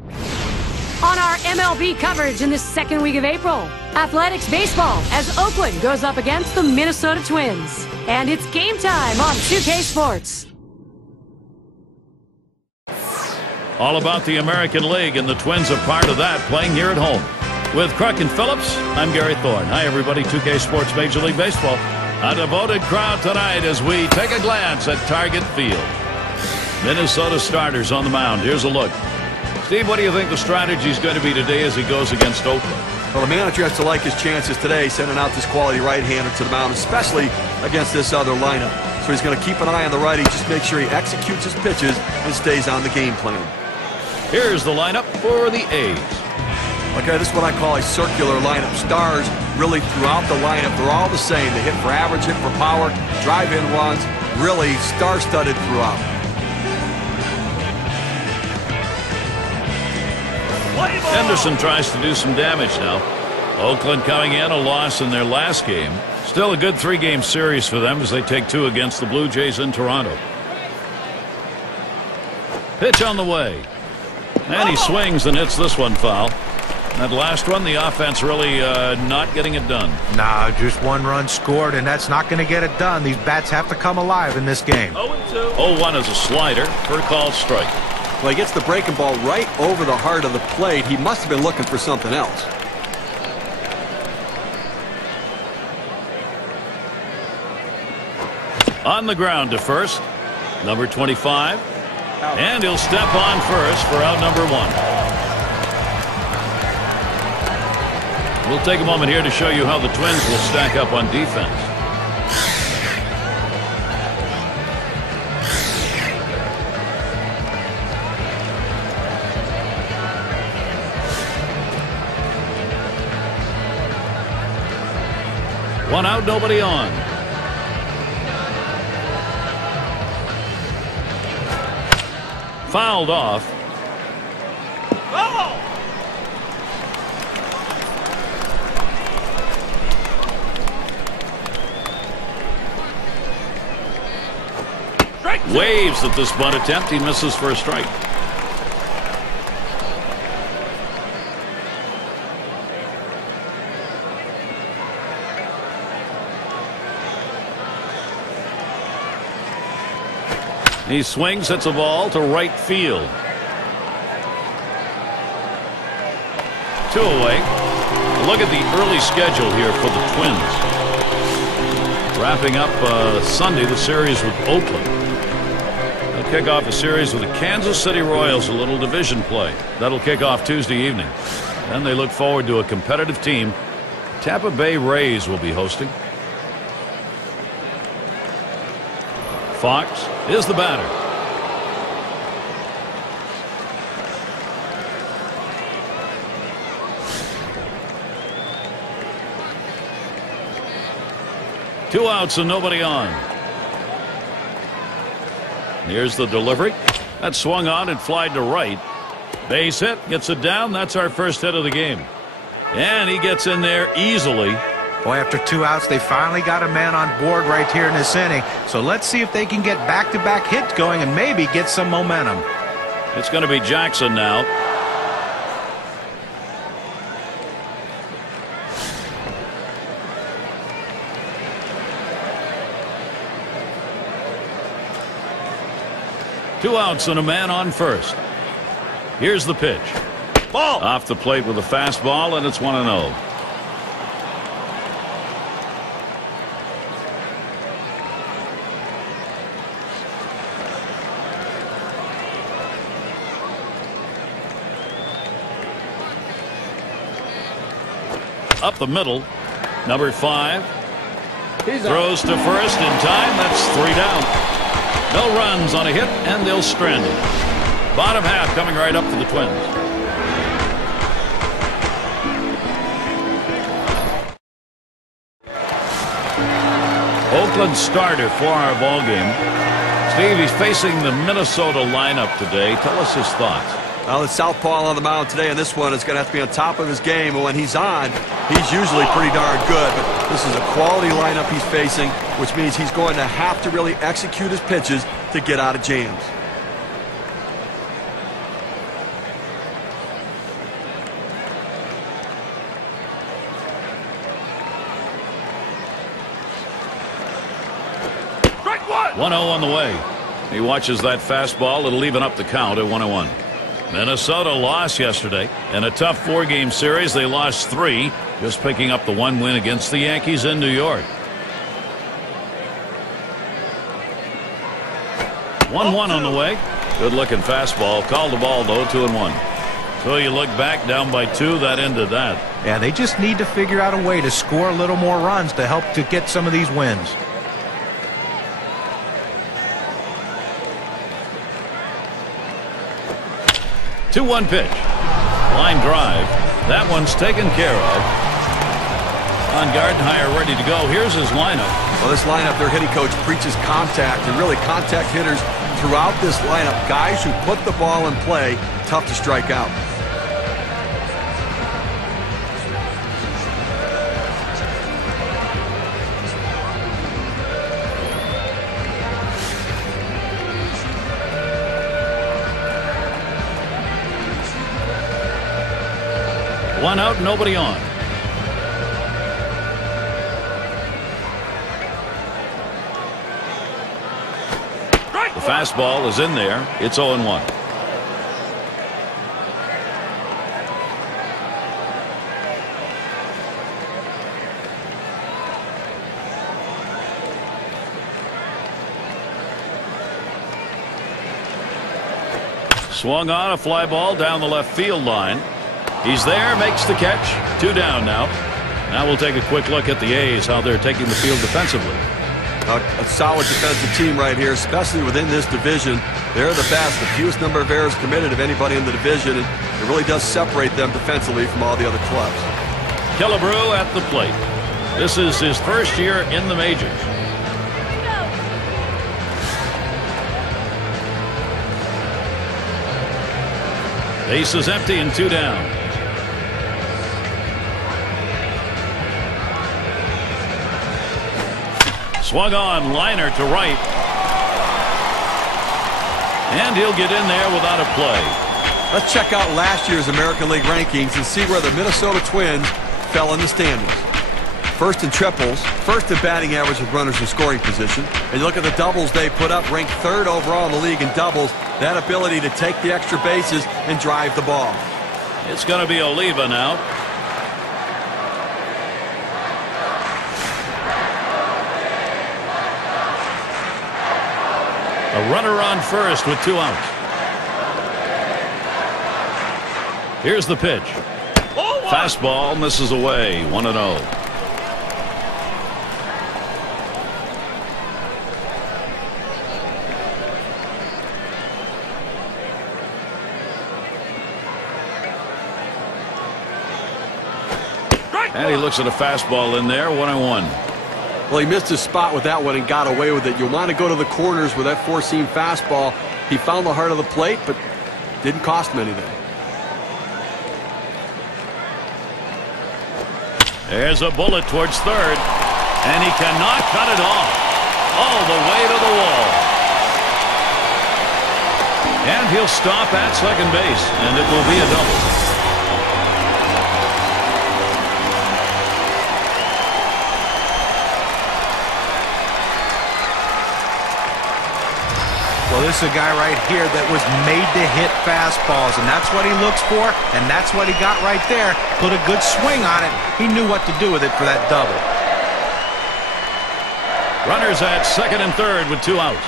On our MLB coverage in the second week of April, Athletics baseball as Oakland goes up against the Minnesota Twins. And it's game time on 2K Sports. All about the American League, and the Twins are part of that, playing here at home. With Kruk and Phillips, I'm Gary Thorne. Hi, everybody. 2K Sports Major League Baseball. A devoted crowd tonight as we take a glance at Target Field. Minnesota starters on the mound. Here's a look. Steve, what do you think the strategy is going to be today as he goes against Oakland? Well, the manager has to like his chances today, sending out this quality right-hander to the mound, especially against this other lineup. So he's going to keep an eye on the righty, just make sure he executes his pitches and stays on the game plan. Here's the lineup for the A's. Okay, this is what I call a circular lineup. Stars really throughout the lineup. They're all the same. They hit for average, hit for power, drive-in runs, really star-studded throughout. Henderson tries to do some damage now. Oakland coming in, a loss in their last game. Still a good three-game series for them as they take two against the Blue Jays in Toronto. Pitch on the way. And he swings and hits this one foul. That last one, the offense really not getting it done. Nah, just one run scored, and that's not going to get it done. These bats have to come alive in this game. 0-2. 0-1 is a slider for a called strike. Well, he gets the breaking ball right over the heart of the plate. He must have been looking for something else. On the ground to first, number 25. And he'll step on first for out number 1. We'll take a moment here to show you how the Twins will stack up on defense. One out, nobody on. Fouled off. Oh! Waves at this bunt attempt. He misses for a strike. He swings, hits a ball to right field. 2 away. Look at the early schedule here for the Twins. Wrapping up Sunday the series with Oakland. They'll kick off a series with the Kansas City Royals, a little division play. That'll kick off Tuesday evening. Then they look forward to a competitive team. Tampa Bay Rays will be hosting. Fox is the batter. Two outs and nobody on. Here's the delivery. That swung on and flied to right. Base hit, gets it down. That's our first hit of the game. And he gets in there easily. Boy, after 2 outs, they finally got a man on board right here in this inning. So let's see if they can get back-to-back hits going and maybe get some momentum. It's going to be Jackson now. Two outs and a man on first. Here's the pitch. Ball. Off the plate with a fastball, and it's 1-0. Up the middle, number 5 throws to first in time. That's 3 down. No runs on a hit, and they'll strand him. Bottom half coming right up to the Twins. Oakland starter for our ball game. Steve, he's facing the Minnesota lineup today. Tell us his thoughts. Well, the southpaw on the mound today, and this one is going to have to be on top of his game. And when he's on, he's usually pretty darn good. But this is a quality lineup he's facing, which means he's going to have to really execute his pitches to get out of jams. 1-0 on the way. He watches that fastball. It'll even up the count at 1-1. Minnesota lost yesterday. In a tough 4-game series, they lost 3, just picking up the 1 win against the Yankees in New York. 1-1 on the way. Good looking fastball. Called the ball though. 2-1. So you look back, down by 2. That ended that. Yeah, they just need to figure out a way to score a little more runs to help to get some of these wins. Two-one pitch. Line drive. That one's taken care of. On Gardenhire ready to go. Here's his lineup. Well, this lineup, their hitting coach preaches contact, and really contact hitters throughout this lineup. Guys who put the ball in play, tough to strike out. One out, nobody on. The fastball is in there. It's 0-1. Swung on a fly ball down the left field line. He's there, makes the catch. 2 down now. Now we'll take a quick look at the A's, how they're taking the field defensively. A solid defensive team right here, especially within this division. They're the best, the fewest number of errors committed of anybody in the division, and it really does separate them defensively from all the other clubs. Killebrew at the plate. This is his first year in the majors. Base is empty and 2 down. Swung on, liner to right. And he'll get in there without a play. Let's check out last year's American League rankings and see where the Minnesota Twins fell in the standings. First in triples, first in batting average with runners in scoring position. And you look at the doubles they put up, ranked 3rd overall in the league in doubles. That ability to take the extra bases and drive the ball. It's going to be Oliva now. A runner on first with 2 outs. Here's the pitch. Fastball misses away. 1-0. And he looks at a fastball in there. 1-1. Well, he missed his spot with that one and got away with it. You want to go to the corners with that 4-seam fastball. He found the heart of the plate, but didn't cost him anything. There's a bullet towards third, and he cannot cut it off. All the way to the wall. And he'll stop at second base, and it will be a double. Well, this is a guy right here that was made to hit fastballs, and that's what he looks for, and that's what he got right there. Put a good swing on it. He knew what to do with it for that double. Runners at second and third with 2 outs.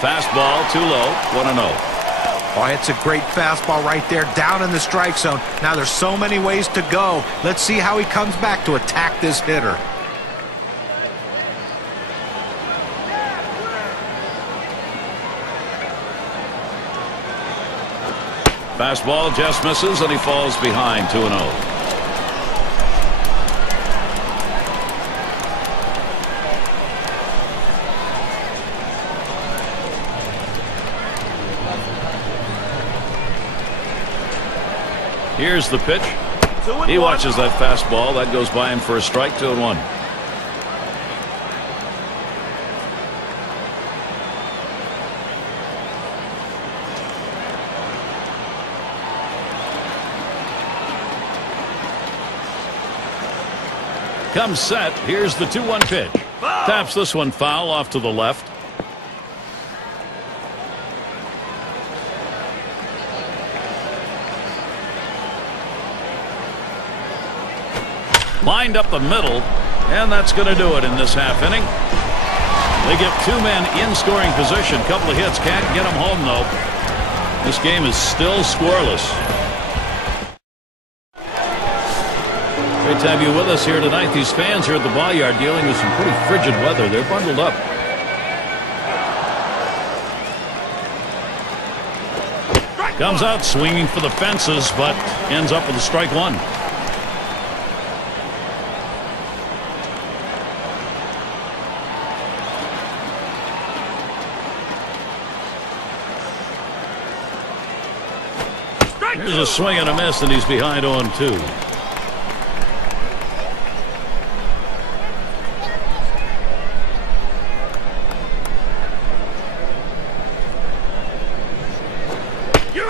Fastball too low. 1-0. Oh, it's a great fastball right there down in the strike zone. Now there's so many ways to go. Let's see how he comes back to attack this hitter. Fastball just misses, and he falls behind. 2-0. Here's the pitch. He watches that fastball. That goes by him for a strike. 2-1. Comes set. Here's the 2-1 pitch. Taps this one foul off to the left. Lined up the middle, and that's going to do it in this half inning. They get 2 men in scoring position. Couple of hits, can't get them home though. This game is still scoreless. Great to have you with us here tonight. These fans here at the ball yard dealing with some pretty frigid weather. They're bundled up. Comes out swinging for the fences, but ends up with a strike 1. Here's a swing and a miss, and he's behind 0-2.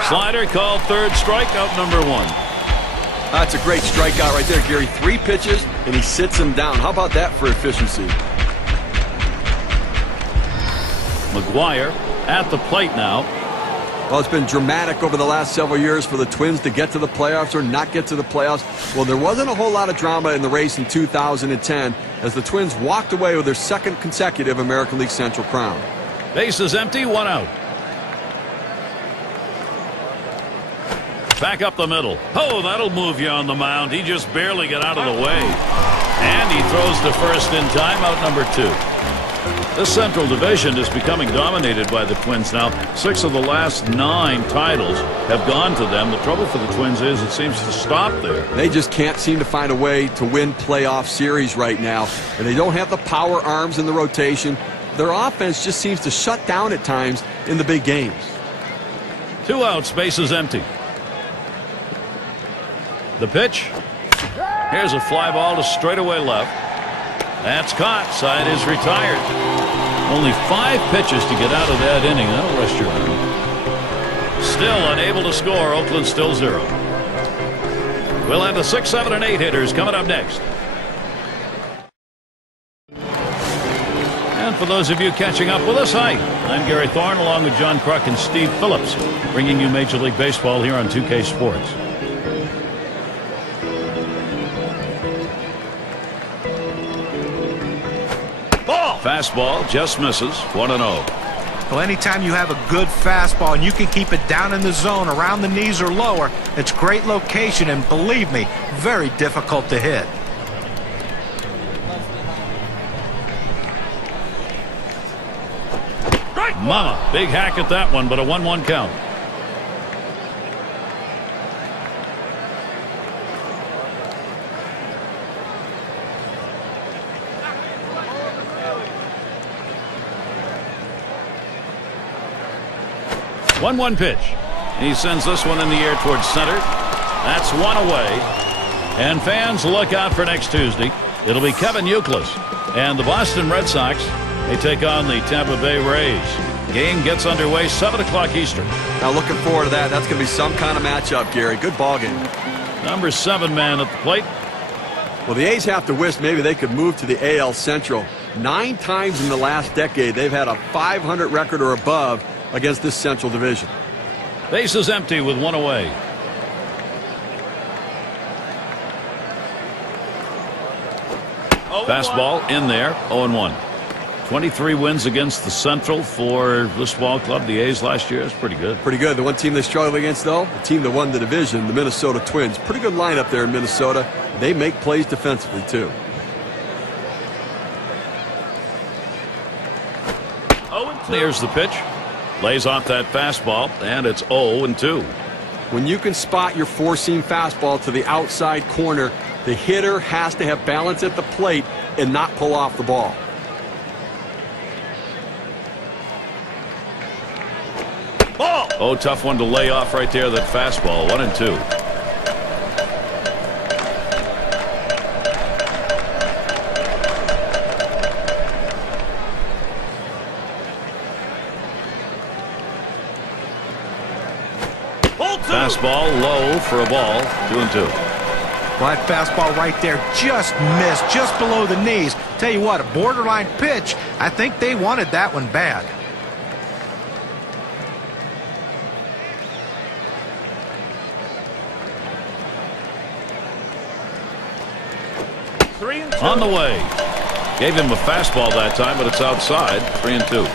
Slider called third, strikeout number 1. That's a great strikeout right there, Gary. 3 pitches, and he sits him down. How about that for efficiency? McGuire at the plate now. Well, it's been dramatic over the last several years for the Twins to get to the playoffs or not get to the playoffs. Well, there wasn't a whole lot of drama in the race in 2010 as the Twins walked away with their 2nd consecutive American League Central crown. Base is empty, 1 out. Back up the middle. Oh, that'll move you on the mound. He just barely got out of the way. And he throws to first in time, out number 2. This Central Division is becoming dominated by the Twins now. 6 of the last 9 titles have gone to them. The trouble for the Twins is it seems to stop there. They just can't seem to find a way to win playoff series right now. And they don't have the power arms in the rotation. Their offense just seems to shut down at times in the big games. 2 outs, base is empty. The pitch. Here's a fly ball to straightaway left. That's caught. Side is retired. Only 5 pitches to get out of that inning. That'll rest your arm. Still unable to score. Oakland still 0. We'll have the 6, 7, and 8 hitters coming up next. And for those of you catching up with us, hi. I'm Gary Thorne along with John Kruk and Steve Phillips, bringing you Major League Baseball here on 2K Sports. Fastball just misses. 1-0. Well, anytime you have a good fastball and you can keep it down in the zone around the knees or lower, it's great location and, believe me, very difficult to hit. Mama, big hack at that one, but a 1-1 count. One pitch. He sends this one in the air towards center. That's 1 away. And fans, look out for next Tuesday. It'll be Kevin Youkilis and the Boston Red Sox. They take on the Tampa Bay Rays. Game gets underway 7 o'clock Eastern. Now looking forward to that. That's going to be some kind of matchup, Gary. Good ball game. Number 7 man at the plate. Well, the A's have to wish maybe they could move to the AL Central. 9 times in the last decade they've had a .500 record or above against this Central Division. Base is empty with 1 away. Fastball in there. 0-1. 23 wins against the Central for this ball club. The A's last year is pretty good. Pretty good. The one team they struggled against, though, the team that won the division, the Minnesota Twins. Pretty good lineup there in Minnesota. They make plays defensively, too. Here's the pitch. Lays off that fastball, and it's 0-2. When you can spot your 4-seam fastball to the outside corner, the hitter has to have balance at the plate and not pull off the ball. Ball. Oh, tough one to lay off right there, that fastball. 1-2. Fastball low for a ball. 2-2. Well, that fastball right there just missed, just below the knees. Tell you what, a borderline pitch. I think they wanted that one bad. On the way. Gave him a fastball that time, but it's outside. 3-2.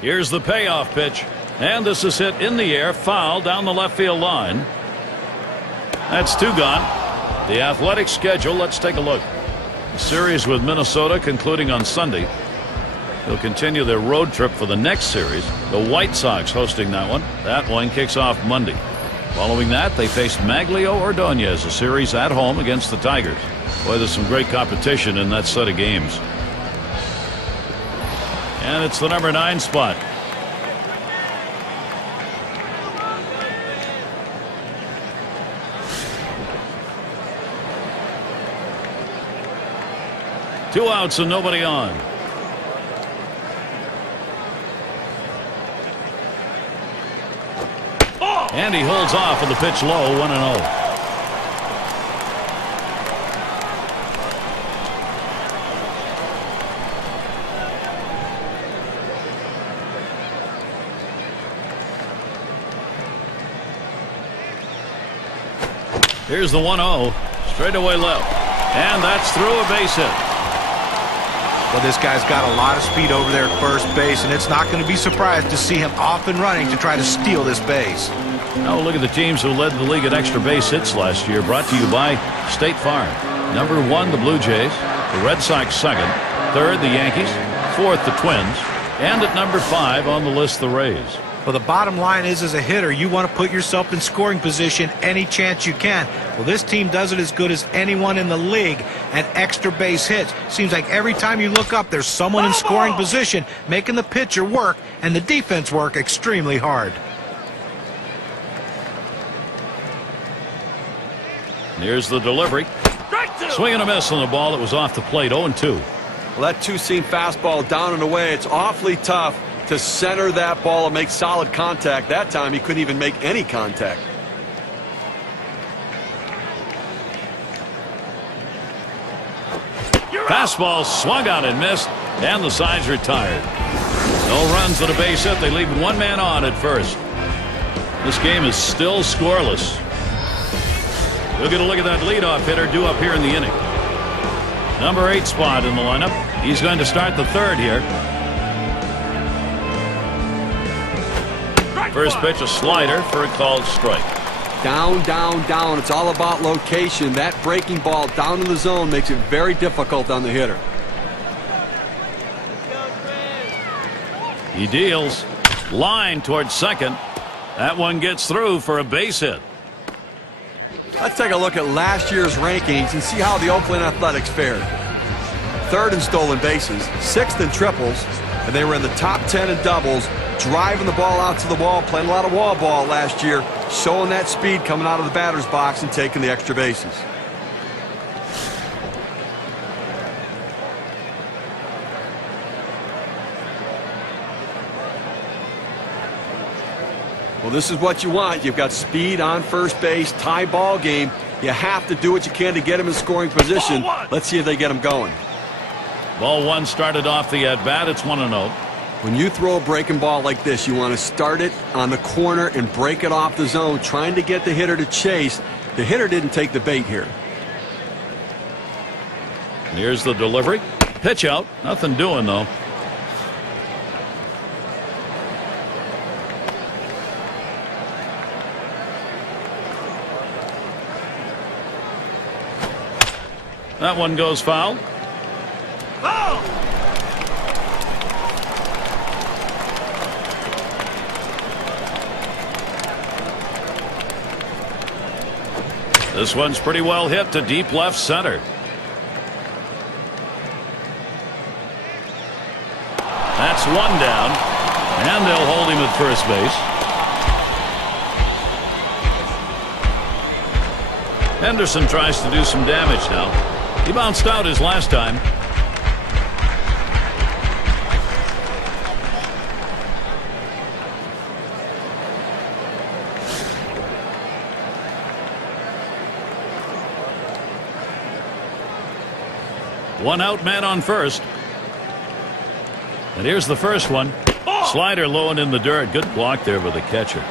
Here's the payoff pitch. And this is hit in the air, foul down the left field line. That's 2 gone. The Athletic schedule, let's take a look. The series with Minnesota concluding on Sunday. They'll continue their road trip for the next series. The White Sox hosting that one. That one kicks off Monday. Following that, they face Maglio Ordonez, a series at home against the Tigers. Boy, there's some great competition in that set of games. And it's the number 9 spot. Two outs and nobody on. And he holds off with the pitch low, 1-0. Here's the 1-0. Straight away left. And that's through a base hit. Well, this guy's got a lot of speed over there at first base, and it's not going to be surprised to see him off and running to try to steal this base. Now look at the teams who led the league at extra base hits last year. Brought to you by State Farm. Number 1, the Blue Jays. The Red Sox 2nd. 3rd, the Yankees. 4th, the Twins. And at number 5 on the list, the Rays. Well, the bottom line is, as a hitter, you want to put yourself in scoring position any chance you can. Well, this team does it as good as anyone in the league at extra base hits. Seems like every time you look up, there's someone in scoring position making the pitcher work and the defense work extremely hard. Here's the delivery. Swing and a miss on the ball that was off the plate. 0-2. Well, that two-seam fastball down and away. It's awfully tough to center that ball and make solid contact. That time he couldn't even make any contact. Fastball swung out and missed, and the side's retired. No runs at a base hit. They leave 1 man on at first. This game is still scoreless. We'll get a look at that leadoff hitter due up here in the inning. Number 8 spot in the lineup. He's going to start the 3rd here. First pitch, a slider for a called strike. Down, down, down. It's all about location. That breaking ball down in the zone makes it very difficult on the hitter. He deals. Line towards second. That one gets through for a base hit. Let's take a look at last year's rankings and see how the Oakland Athletics fared. 3rd in stolen bases, 6th in triples, and they were in the top 10 in doubles, driving the ball out to the wall, playing a lot of wall ball last year, showing that speed coming out of the batter's box and taking the extra bases. Well, this is what you want. You've got speed on first base, tie ball game. You have to do what you can to get him in scoring position. Let's see if they get him going. Ball 1 started off the at-bat. It's 1-0. When you throw a breaking ball like this, you want to start it on the corner and break it off the zone, trying to get the hitter to chase. The hitter didn't take the bait here. Here's the delivery. Pitch out. Nothing doing, though. That one goes foul. This one's pretty well hit to deep left center. That's 1 down, and they'll hold him at first base. Henderson tries to do some damage now. He bounced out his last time. One out, man on first. And here's the first one. Slider low and in the dirt. Good block there by the catcher.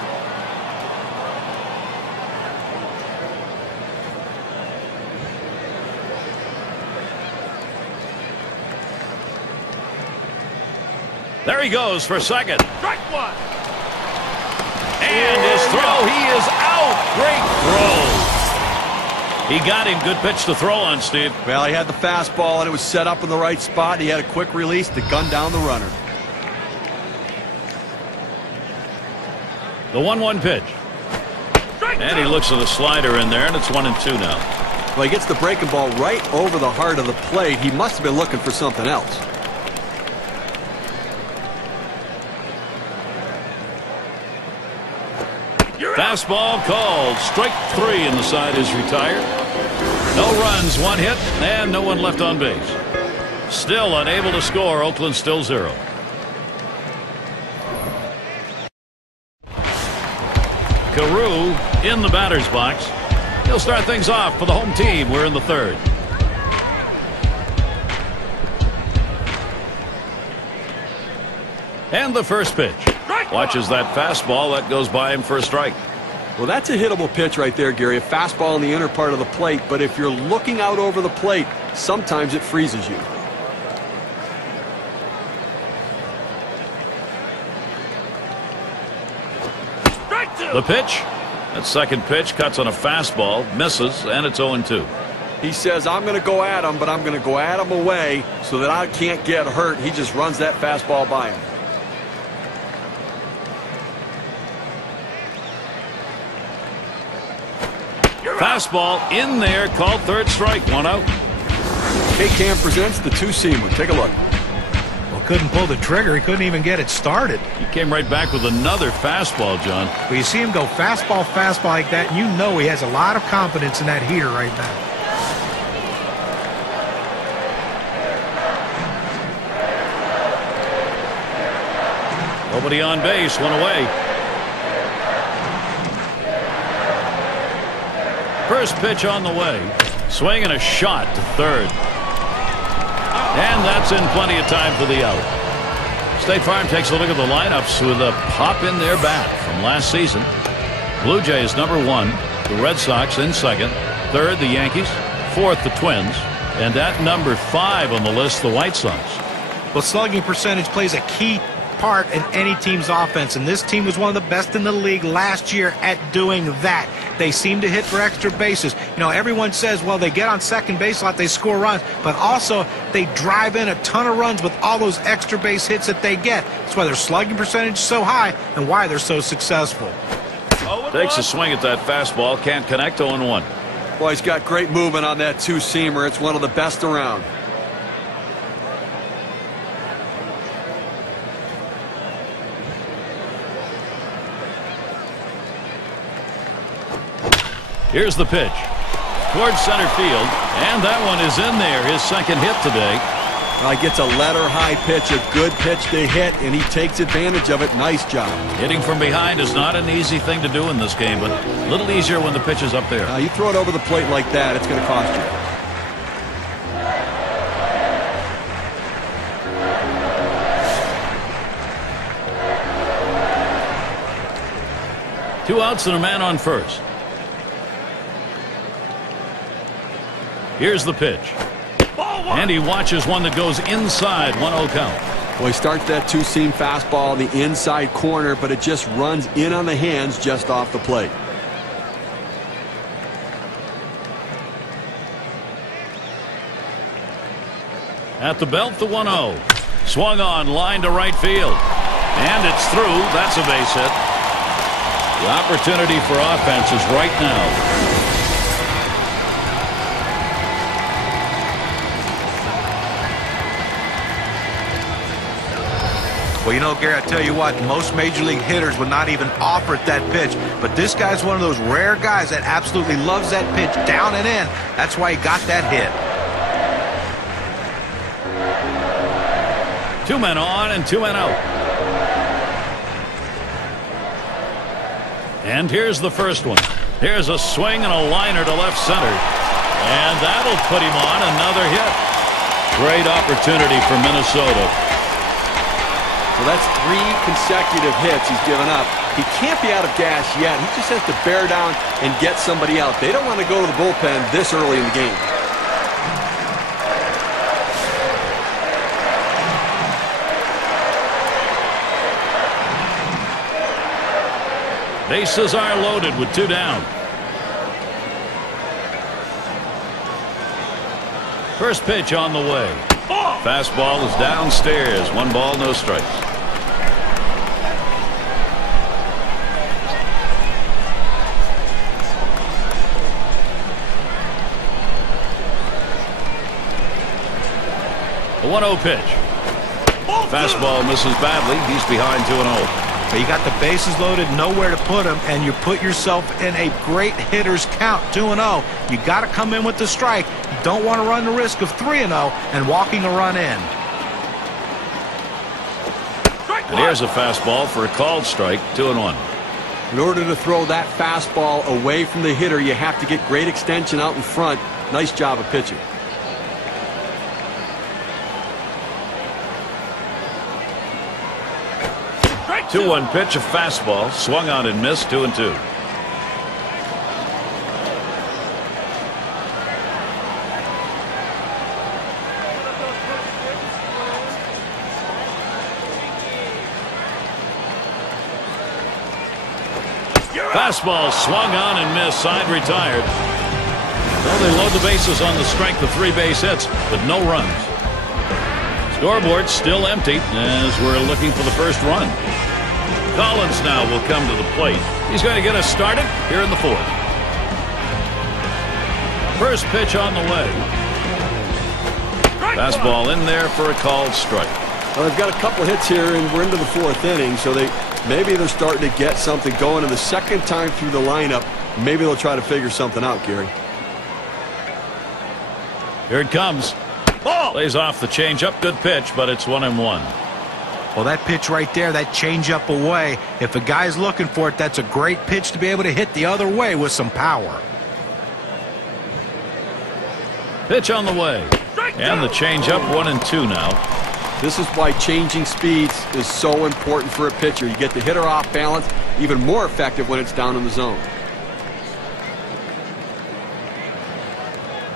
There he goes for second. Strike one. And his throw. He is out. Great throw. He got him. Good pitch to throw on, Steve. Well, he had the fastball, and it was set up in the right spot. He had a quick release to gun down the runner. The 1-1 pitch. And he looks at the slider in there, and it's 1-2 now. Well, he gets the breaking ball right over the heart of the plate. He must have been looking for something else. Fastball called. Strike 3, and the side is retired. No runs, 1 hit, and no one left on base. Still unable to score. Oakland still 0. Carew in the batter's box. He'll start things off for the home team. We're in the 3rd. And the first pitch. Watches that fastball. That goes by him for a strike. Well, that's a hittable pitch right there, Gary. A fastball in the inner part of the plate. But if you're looking out over the plate, sometimes it freezes you. The pitch. That second pitch cuts on a fastball. Misses, and it's 0-2. He says, I'm going to go at him, but I'm going to go at him away so that I can't get hurt. He just runs that fastball by him. Fastball in there, called 3rd strike, 1 out. K-Cam presents the two-seamer. Take a look. Well, couldn't pull the trigger. He couldn't even get it started. He came right back with another fastball, John. Well, you see him go fastball, fastball like that, and you know he has a lot of confidence in that heater right now. Nobody on base, 1 away. First pitch on the way. Swing and a shot to 3rd. And that's in plenty of time for the out. State Farm takes a look at the lineups with a pop in their bat from last season. Blue Jays #1. The Red Sox in 2nd. 3rd, the Yankees. 4th, the Twins. And at number 5 on the list, the White Sox. Well, slugging percentage plays a key part in any team's offense, and this team was one of the best in the league last year at doing that. They seem to hit for extra bases. You know, everyone says, well, they get on second base a lot, they score runs, but also they drive in a ton of runs with all those extra base hits that they get. That's why their slugging percentage is so high and why they're so successful. Takes a swing at that fastball, can't connect. 0-1. Boy, he's got great movement on that two-seamer. It's one of the best around. Here's the pitch towards center field, and that one is in there. His 2nd hit today. Well, he gets a letter high pitch, a good pitch to hit, and he takes advantage of it. Nice job. Hitting from behind is not an easy thing to do in this game, but a little easier when the pitch is up there. You throw it over the plate like that, it's going to cost you. 2 outs and a man on first. Here's the pitch. And he watches one that goes inside. 1-0 count. Well, he starts that two-seam fastball in the inside corner, but it just runs in on the hands just off the plate. At the belt, the 1-0. Swung on, line to right field. And it's through. That's a base hit. The opportunity for offense is right now. Well, you know, Gary, I tell you what, most major league hitters would not even offer at that pitch. But this guy's one of those rare guys that absolutely loves that pitch down and in. That's why he got that hit. 2 men on and 2 men out. And here's the first one. Here's a swing and a liner to left center. And that'll put him on another hit. Great opportunity for Minnesota. Well, that's 3 consecutive hits he's given up. He can't be out of gas yet. He just has to bear down and get somebody out. They don't want to go to the bullpen this early in the game. Bases are loaded with 2 down. First pitch on the way. Fastball is downstairs. 1 ball, no strikes. The 1-0 pitch. Fastball misses badly. He's behind 2-0. But you got the bases loaded, nowhere to put them, and you put yourself in a great hitter's count, 2-0. You got to come in with the strike. You don't want to run the risk of 3-0 and walking a run in. And here's a fastball for a called strike, 2-1. In order to throw that fastball away from the hitter, you have to get great extension out in front. Nice job of pitching. Two 2-1 pitch, a fastball, swung on and missed, 2-2. Fastball swung on and missed, side retired. Well, they load the bases on the strength of 3 base hits, but no runs. Scoreboard still empty as we're looking for the first run. Collins now will come to the plate. He's going to get us started here in the 4th. First pitch on the way. Fastball in there for a called strike. Well, they've got a couple hits here, and we're into the 4th inning, so maybe they're starting to get something going. And the second time through the lineup, maybe they'll try to figure something out, Gary. Here it comes. Ball. Lays off the changeup. Good pitch, but it's 1-1. Well, that pitch right there, that changeup away, if a guy's looking for it, that's a great pitch to be able to hit the other way with some power. Pitch on the way. And the changeup, 1-2 now. This is why changing speeds is so important for a pitcher. You get the hitter off balance, even more effective when it's down in the zone.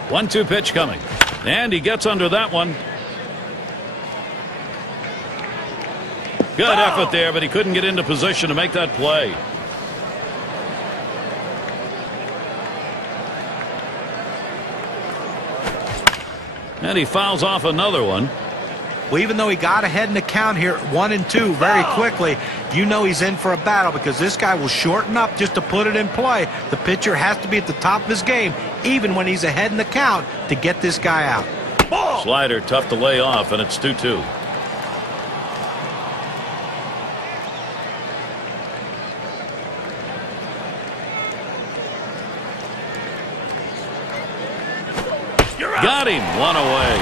1-2 pitch coming. And he gets under that one. Good effort there, but he couldn't get into position to make that play. And he fouls off another one. Well, even though he got ahead in the count here, 1-2 very quickly, you know he's in for a battle because this guy will shorten up just to put it in play. The pitcher has to be at the top of his game, even when he's ahead in the count, to get this guy out. Slider tough to lay off, and it's 2-2. Got him, 1 away.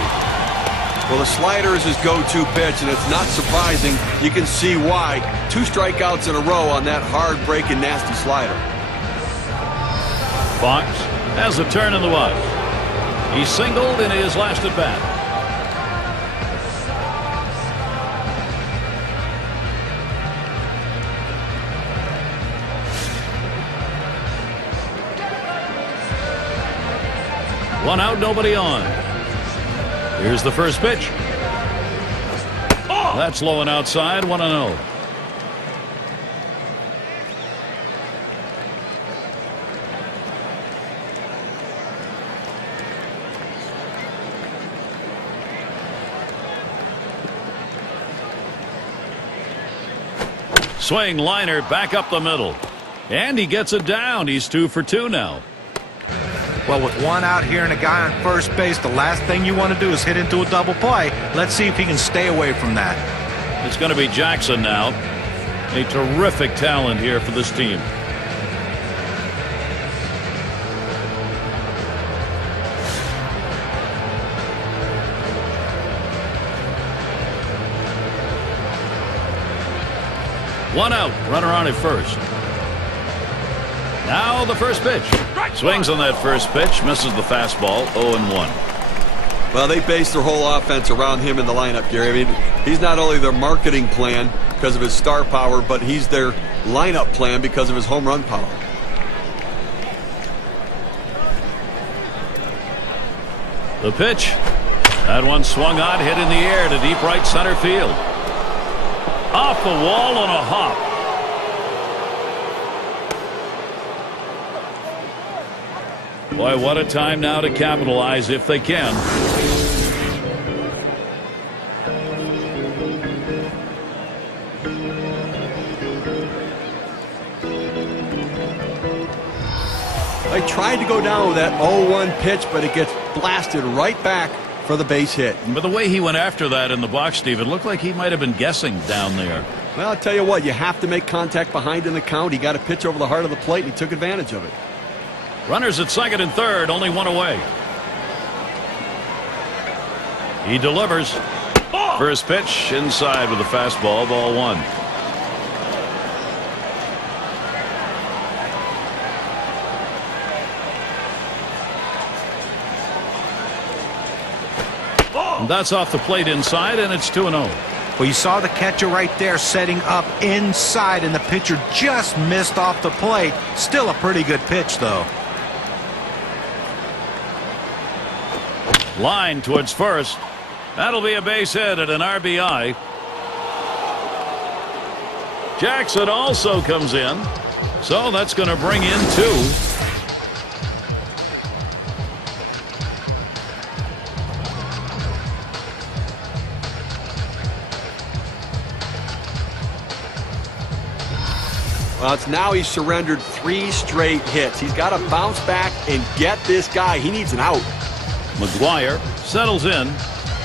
Well, the slider is his go-to pitch, and it's not surprising. You can see why. 2 strikeouts in a row on that hard-breaking, nasty slider. Fox has a turn in the box. He singled in his last at-bat. One out, nobody on. Here's the first pitch. That's low and outside, 1-0. Swing liner back up the middle. And he gets it down. He's 2 for 2 now. Well, with 1 out here and a guy on first base, the last thing you want to do is hit into a double play. Let's see if he can stay away from that. It's going to be Jackson now. A terrific talent here for this team. One out, runner on at first. Now the first pitch. Swings on that first pitch, misses the fastball, 0-1. Well, they base their whole offense around him in the lineup, Gary. I mean, he's not only their marketing plan because of his star power, but he's their lineup plan because of his home run power. The pitch. That one swung on, hit in the air to deep right center field. Off the wall on a hop. Boy, what a time now to capitalize if they can. They tried to go down with that 0-1 pitch, but it gets blasted right back for the base hit. But the way he went after that in the box, Steve, it looked like he might have been guessing down there. Well, I'll tell you what, you have to make contact behind in the count. He got a pitch over the heart of the plate, and he took advantage of it. Runners at second and third, only one away. He delivers. First pitch inside with a fastball, ball one. And that's off the plate inside, and it's 2-0. Well, you saw the catcher right there setting up inside, and the pitcher just missed off the plate. Still a pretty good pitch, though. Line towards first. That'll be a base hit and an RBI. Jackson also comes in, so that's going to bring in two. Well, it's now he's surrendered 3 straight hits. He's got to bounce back and get this guy. He needs an out. McGuire settles in.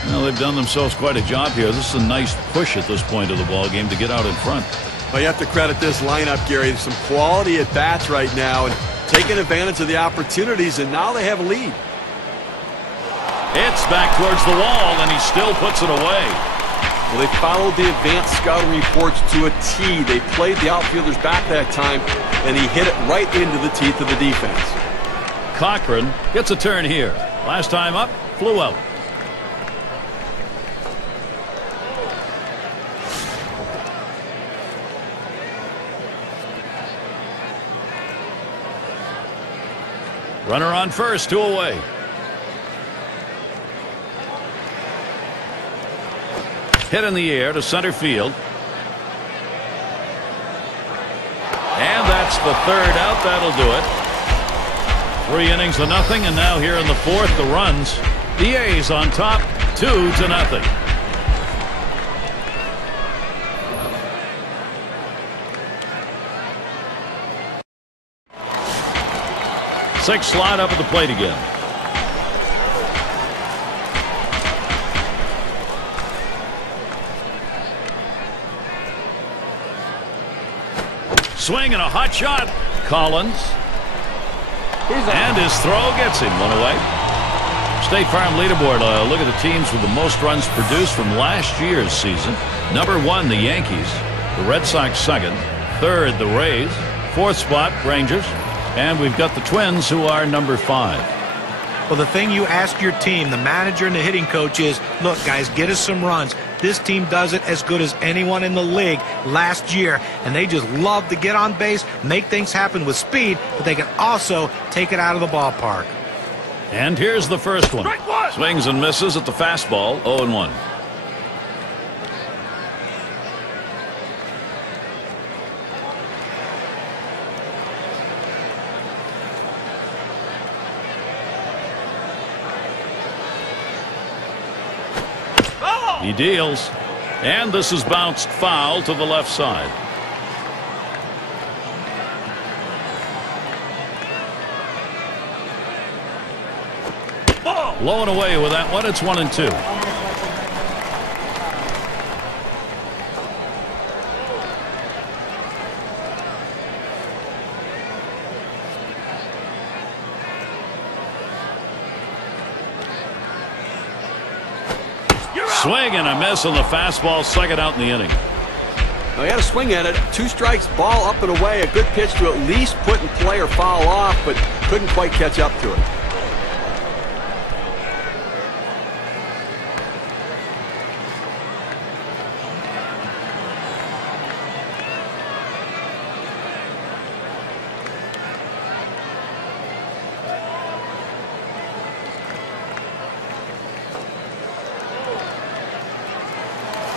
Well, they've done themselves quite a job here. This is a nice push at this point of the ball game to get out in front. Well, you have to credit this lineup, Gary. There's some quality at bats right now and taking advantage of the opportunities, and now they have a lead. It's back towards the wall, and he still puts it away. Well, they followed the advanced scouting reports to a T. They played the outfielders back that time, and he hit it right into the teeth of the defense. Cochran gets a turn here. Last time up, flew out. Runner on first, 2 away. Hit in the air to center field. And that's the third out. That'll do it. 3 innings to nothing, and now here in the fourth, the runs. The A's on top, 2-0. Sixth slide up at the plate again. Swing and a hot shot. Collins. And his throw gets him 1 away. State Farm leaderboard. Look at the teams with the most runs produced from last year's season. Number 1, the Yankees. The Red Sox second. Third, the Rays. Fourth spot, Rangers. And we've got the Twins, who are number 5. Well, the thing you ask your team, the manager and the hitting coach, is, look, guys, get us some runs. This team does it as good as anyone in the league last year, and they just love to get on base, make things happen with speed, but they can also take it out of the ballpark. And here's the first one. Swings and misses at the fastball, 0-1. He deals, and this is bounced foul to the left side. Low and away with that one. It's 1-2. Swing and a miss on the fastball, second out in the inning. Now he had a swing at it. 2 strikes, ball up and away. A good pitch to at least put in play or foul off, but couldn't quite catch up to it.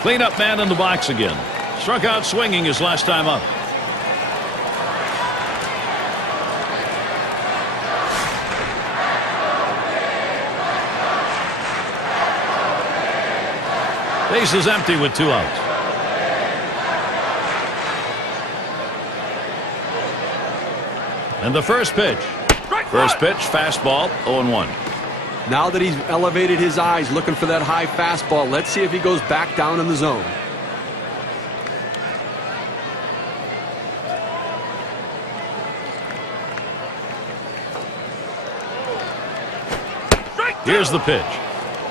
Cleanup man in the box again. Struck out swinging his last time up. Base is empty with 2 outs. And the first pitch. First pitch, fastball, 0-1. Now that he's elevated his eyes looking for that high fastball, let's see if he goes back down in the zone. Here's the pitch.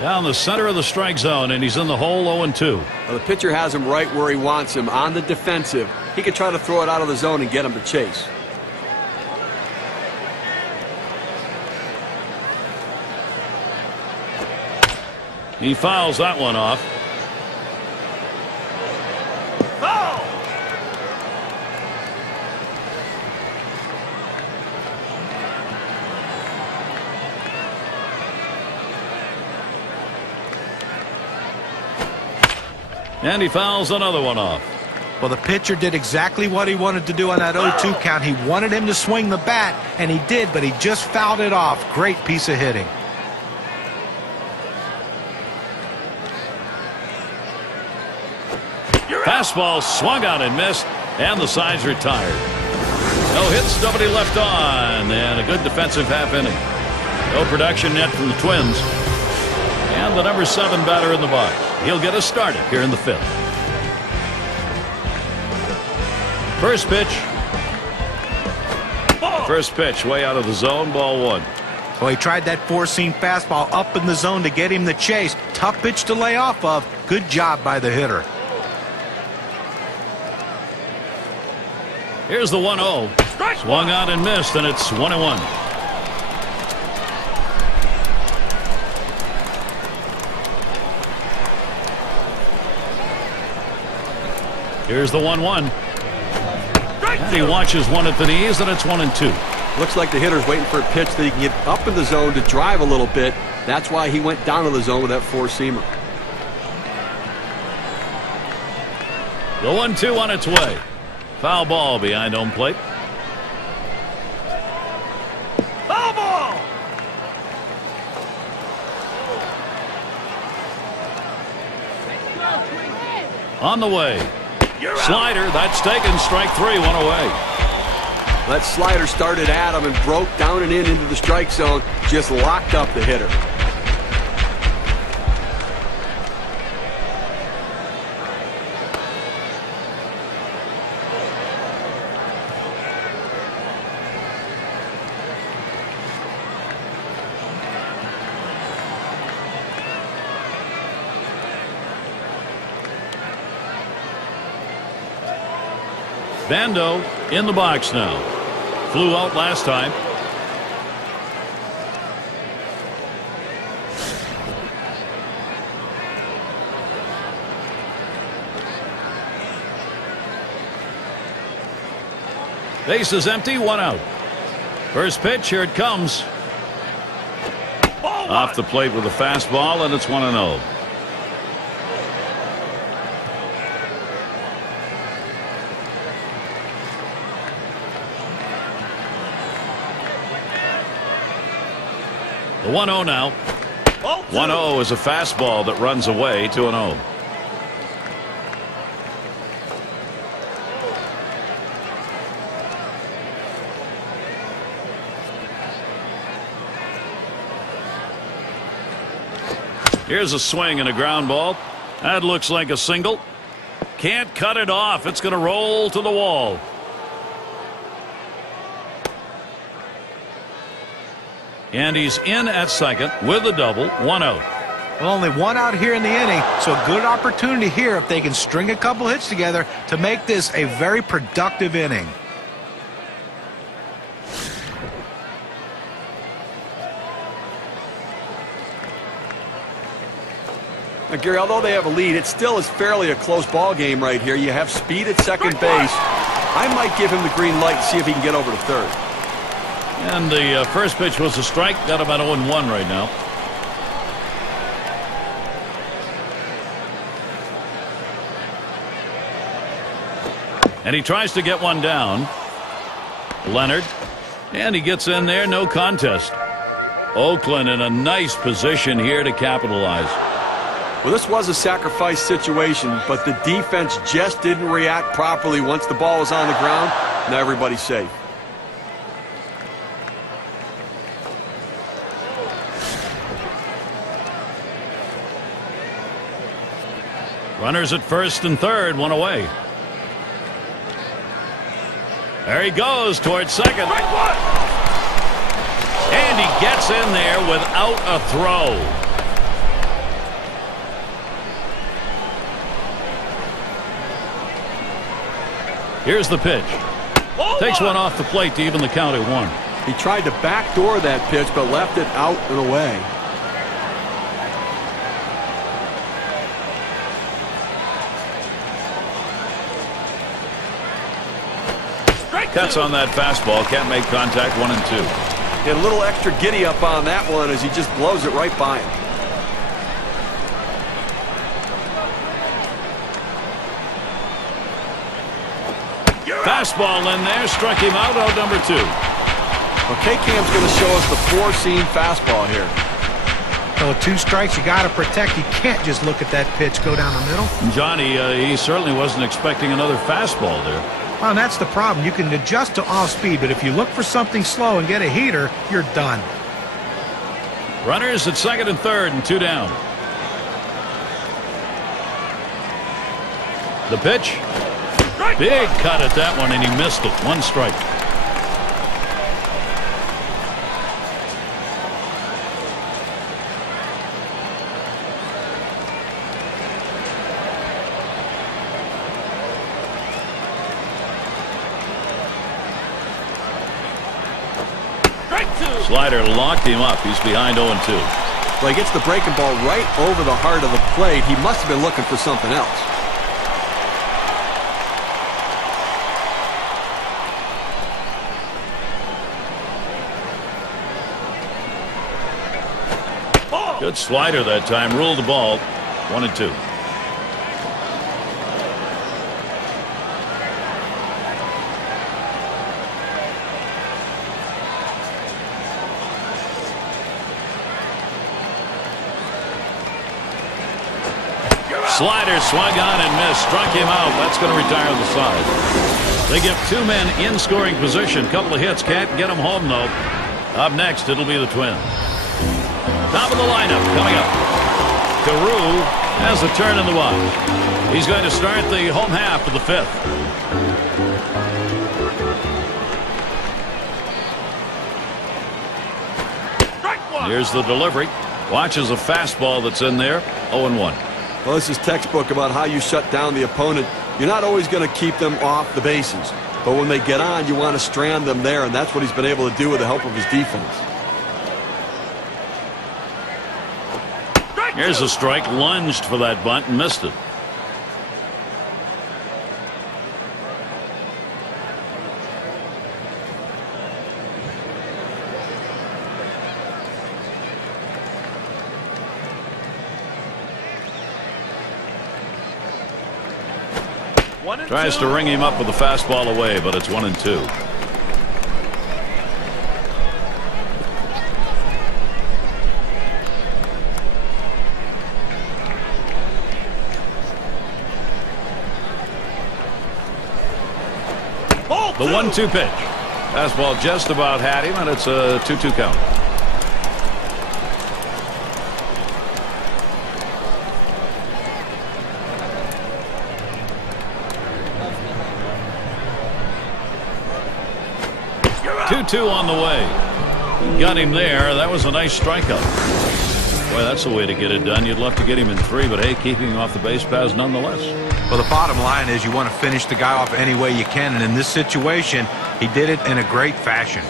Down the center of the strike zone, and he's in the hole 0-2. Well, the pitcher has him right where he wants him, on the defensive. He could try to throw it out of the zone and get him to chase. He fouls that one off. Oh! And he fouls another one off. Well, the pitcher did exactly what he wanted to do on that 0-2 count. He wanted him to swing the bat, and he did, but he just fouled it off. Great piece of hitting. Fastball swung on and missed, and the side's retired. No hits, nobody left on, and a good defensive half inning. No production yet from the Twins. And the number 7 batter in the box. He'll get us started here in the 5th. First pitch. First pitch way out of the zone, ball 1. Well, he tried that 4-seam fastball up in the zone to get him the chase. Tough pitch to lay off of. Good job by the hitter. Here's the 1-0. Swung on and missed, and it's 1-1. Here's the 1-1. And he watches one at the knees, and it's 1-2. Looks like the hitter's waiting for a pitch that he can get up in the zone to drive a little bit. That's why he went down to the zone with that 4-seamer. The 1-2 on its way. Foul ball behind home plate. Foul ball! On the way. Slider, that's taken. Strike 3, 1 away. That slider started at him and broke down and in into the strike zone. Just locked up the hitter. Bando in the box now. Flew out last time. Base is empty, 1 out. First pitch, here it comes. Off the plate with a fastball, and it's 1-0. The 1-0 now. 1-0 is a fastball that runs away, 2-0. Here's a swing and a ground ball. That looks like a single. Can't cut it off. It's going to roll to the wall. And he's in at second with a double, 1 out. Well, only one out here in the inning, so a good opportunity here if they can string a couple hits together to make this a very productive inning. Now, Gary, although they have a lead, it still is fairly a close ball game right here. You have speed at second base. I might give him the green light and see if he can get over to third. And the first pitch was a strike. Got about 0-1 right now. And he tries to get one down. Leonard. And he gets in there. No contest. Oakland in a nice position here to capitalize. Well, this was a sacrifice situation, but the defense just didn't react properly once the ball was on the ground. Now everybody's safe. Runners at first and third, one away. There he goes towards second. And he gets in there without a throw. Here's the pitch. Takes one off the plate to even the count at 1. He tried to backdoor that pitch, but left it out and away. Cuts on that fastball. Can't make contact. 1-2. Get a little extra giddy up on that one as he just blows it right by him. Fastball in there. Struck him out. Out number 2. Well, K-Cam's going to show us the 4-seam fastball here. So with 2 strikes, you got to protect. You can't just look at that pitch go down the middle. Johnny, he certainly wasn't expecting another fastball there. Well, and that's the problem. You can adjust to off speed, but if you look for something slow and get a heater, you're done. Runners at second and third and 2 down. The pitch. Big cut at that one, and he missed it. 1 strike. Slider locked him up. He's behind 0-2. Well, he gets the breaking ball right over the heart of the plate. He must have been looking for something else. Good slider that time. Ruled the ball. 1-2. Slider swung on and missed. Struck him out. That's going to retire the side. They get 2 men in scoring position. Couple of hits. Can't get them home, though. Up next, it'll be the Twins. Top of the lineup coming up. Carew has the turn in the box. He's going to start the home half of the 5th. Here's the delivery. Watches a fastball that's in there. 0-1. Well, this is textbook about how you shut down the opponent. You're not always going to keep them off the bases. But when they get on, you want to strand them there, and that's what he's been able to do with the help of his defense. Here's a strike. Lunged for that bunt and missed it. Tries to ring him up with a fastball away, but it's 1-2. The 1-2 pitch. Fastball just about had him, and it's a 2-2 count. Two on the way. Got him there. That was a nice strikeout. Boy, that's the way to get it done. You'd love to get him in 3, but hey, keeping him off the base paths nonetheless. Well, the bottom line is you want to finish the guy off any way you can, and in this situation, he did it in a great fashion.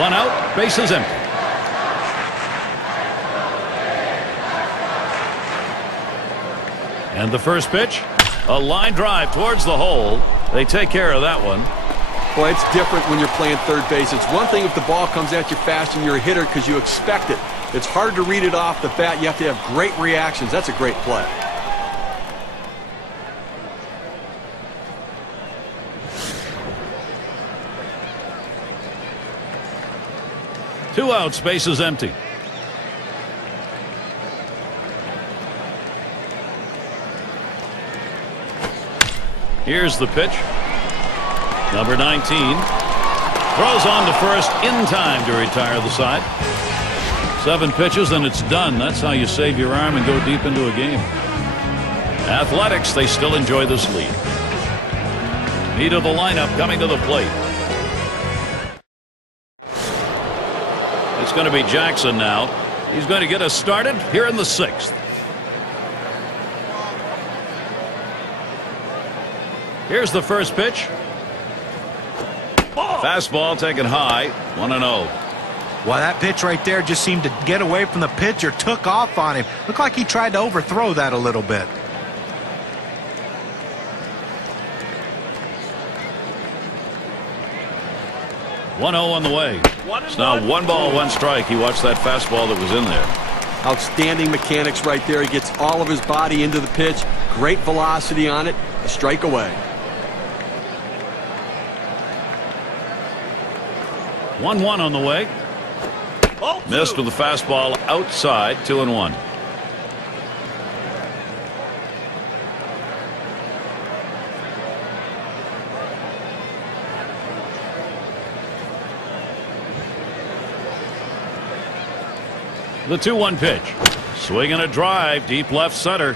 One out, bases empty. And the first pitch, a line drive towards the hole. They take care of that one. Boy, it's different when you're playing third base. It's one thing if the ball comes at you fast and you're a hitter because you expect it. It's hard to read it off the bat. You have to have great reactions. That's a great play. Two outs, bases empty. Here's the pitch. Number 19 throws on to first in time to retire the side. 7 pitches and it's done. That's how you save your arm and go deep into a game. Athletics, they still enjoy this lead. Meat of the lineup coming to the plate. It's going to be Jackson now. He's going to get us started here in the 6th. Here's the first pitch. Fastball taken high, 1-0. Well, that pitch right there just seemed to get away from the pitcher, took off on him. Looked like he tried to overthrow that a little bit. One 0 on the way. It's now 1 ball, 1 strike. He watched that fastball that was in there. Outstanding mechanics right there. He gets all of his body into the pitch. Great velocity on it. A strike away. 1-1 on the way. Missed with the fastball outside, 2-1. The 2-1 pitch. Swing and a drive, deep left center.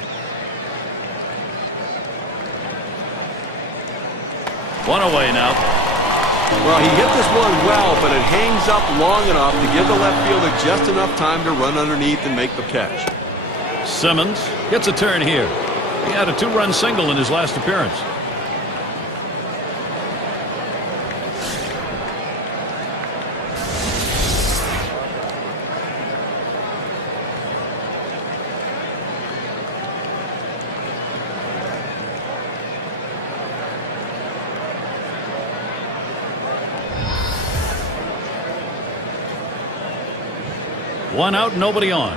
1 away now. Well, he hit this one well, but it hangs up long enough to give the left fielder just enough time to run underneath and make the catch. Simmons gets a turn here. He had a 2-run single in his last appearance. One out, nobody on.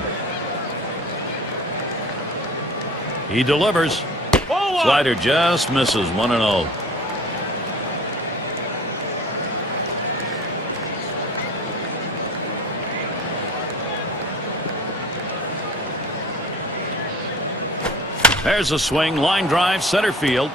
He delivers. Slider just misses, 1-0. There's a swing, line drive, center field.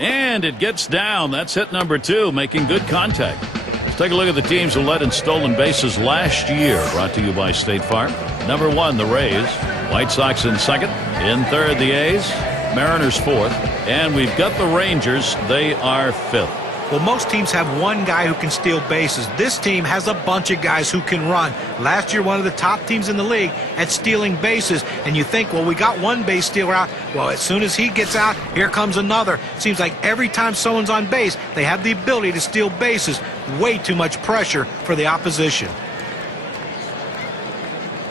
And it gets down. That's hit number 2, making good contact. Let's take a look at the teams who led in stolen bases last year. Brought to you by State Farm. Number 1, the Rays. White Sox in 2nd. In 3rd, the A's. Mariners 4th. And we've got the Rangers. They are 5th. Well, most teams have one guy who can steal bases. This team has a bunch of guys who can run. Last year, one of the top teams in the league at stealing bases. And you think, well, we got one base stealer out. Well, as soon as he gets out, here comes another. Seems like every time someone's on base, they have the ability to steal bases. Way too much pressure for the opposition.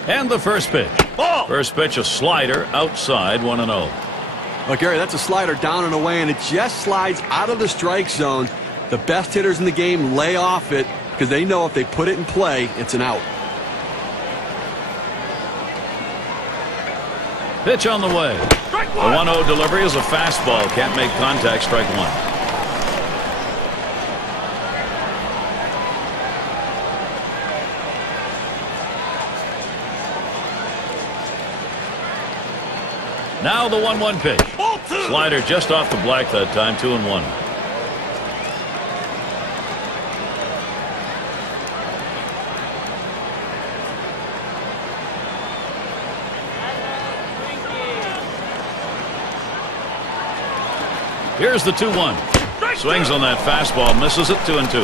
And the first pitch. Ball. First pitch, a slider outside, 1-0. Well, Gary, that's a slider down and away, and it just slides out of the strike zone. The best hitters in the game lay off it because they know if they put it in play, it's an out. Pitch on the way. The 1-0 delivery is a fastball. Can't make contact, strike 1. Now the 1-1 pitch. Slider just off the black that time, 2-1. Here's the 2-1. Swings on that fastball, misses it. 2-2.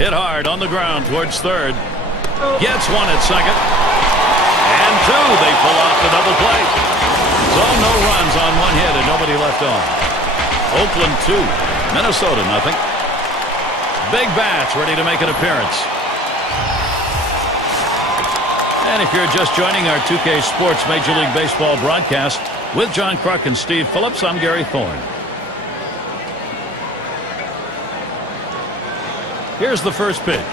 Hit hard on the ground towards third. Gets one at second. And two. They pull off the double play. So no runs on one hit and nobody left on. Oakland 2. Minnesota nothing. Big bats ready to make an appearance. And if you're just joining our 2K Sports Major League Baseball broadcast with John Kruk and Steve Phillips, I'm Gary Thorne. Here's the first pitch.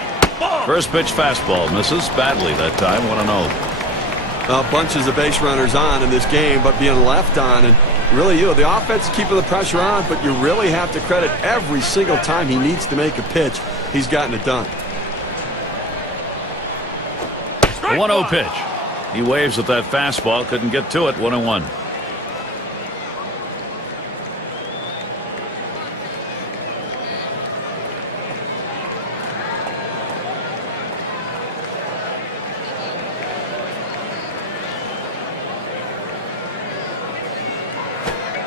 First pitch fastball. Misses badly that time. 1-0. Bunches of base runners on in this game, but being left on. And really, the offense is keeping the pressure on, but you really have to credit every single time he needs to make a pitch, he's gotten it done. A 1-0 pitch. He waves at that fastball. Couldn't get to it. 1-1.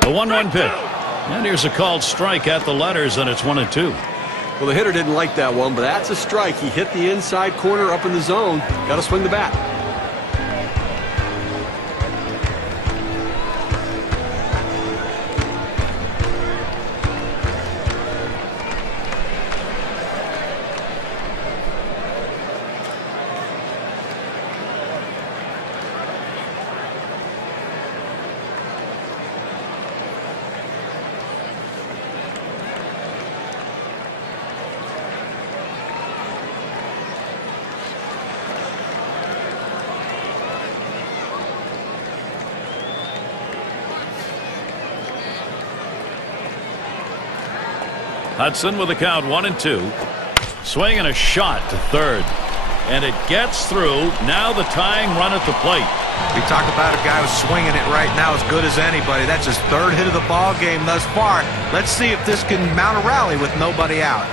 The 1-1 pitch. And here's a called strike at the letters, and it's 1-2. Well, the hitter didn't like that one, but that's a strike. He hit the inside corner up in the zone. Got to swing the bat. Hudson with the count 1-2. Swing and a shot to third. And it gets through. Now the tying run at the plate. We talk about a guy who's swinging it right now as good as anybody. That's his third hit of the ball game thus far. Let's see if this can mount a rally with nobody out.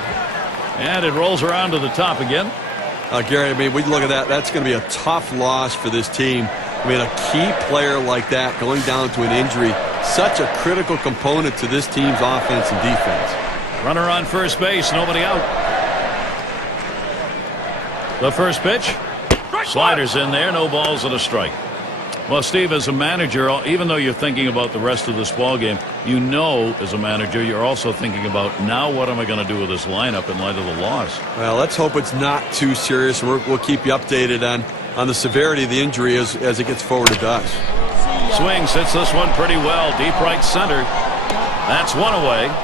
And it rolls around to the top again. Gary, I mean, we look at that. That's going to be a tough loss for this team. I mean, a key player like that going down to an injury, such a critical component to this team's offense and defense. Runner on first base, nobody out. The first pitch. Sliders in there, no balls and a strike. Well, Steve, as a manager, even though you're thinking about the rest of this ball game, you know as a manager you're also thinking about, now what am I going to do with this lineup in light of the loss? Well, let's hope it's not too serious. We'll keep you updated on the severity of the injury as it gets forwarded to us. Swings, hits this one pretty well. Deep right center. That's one away.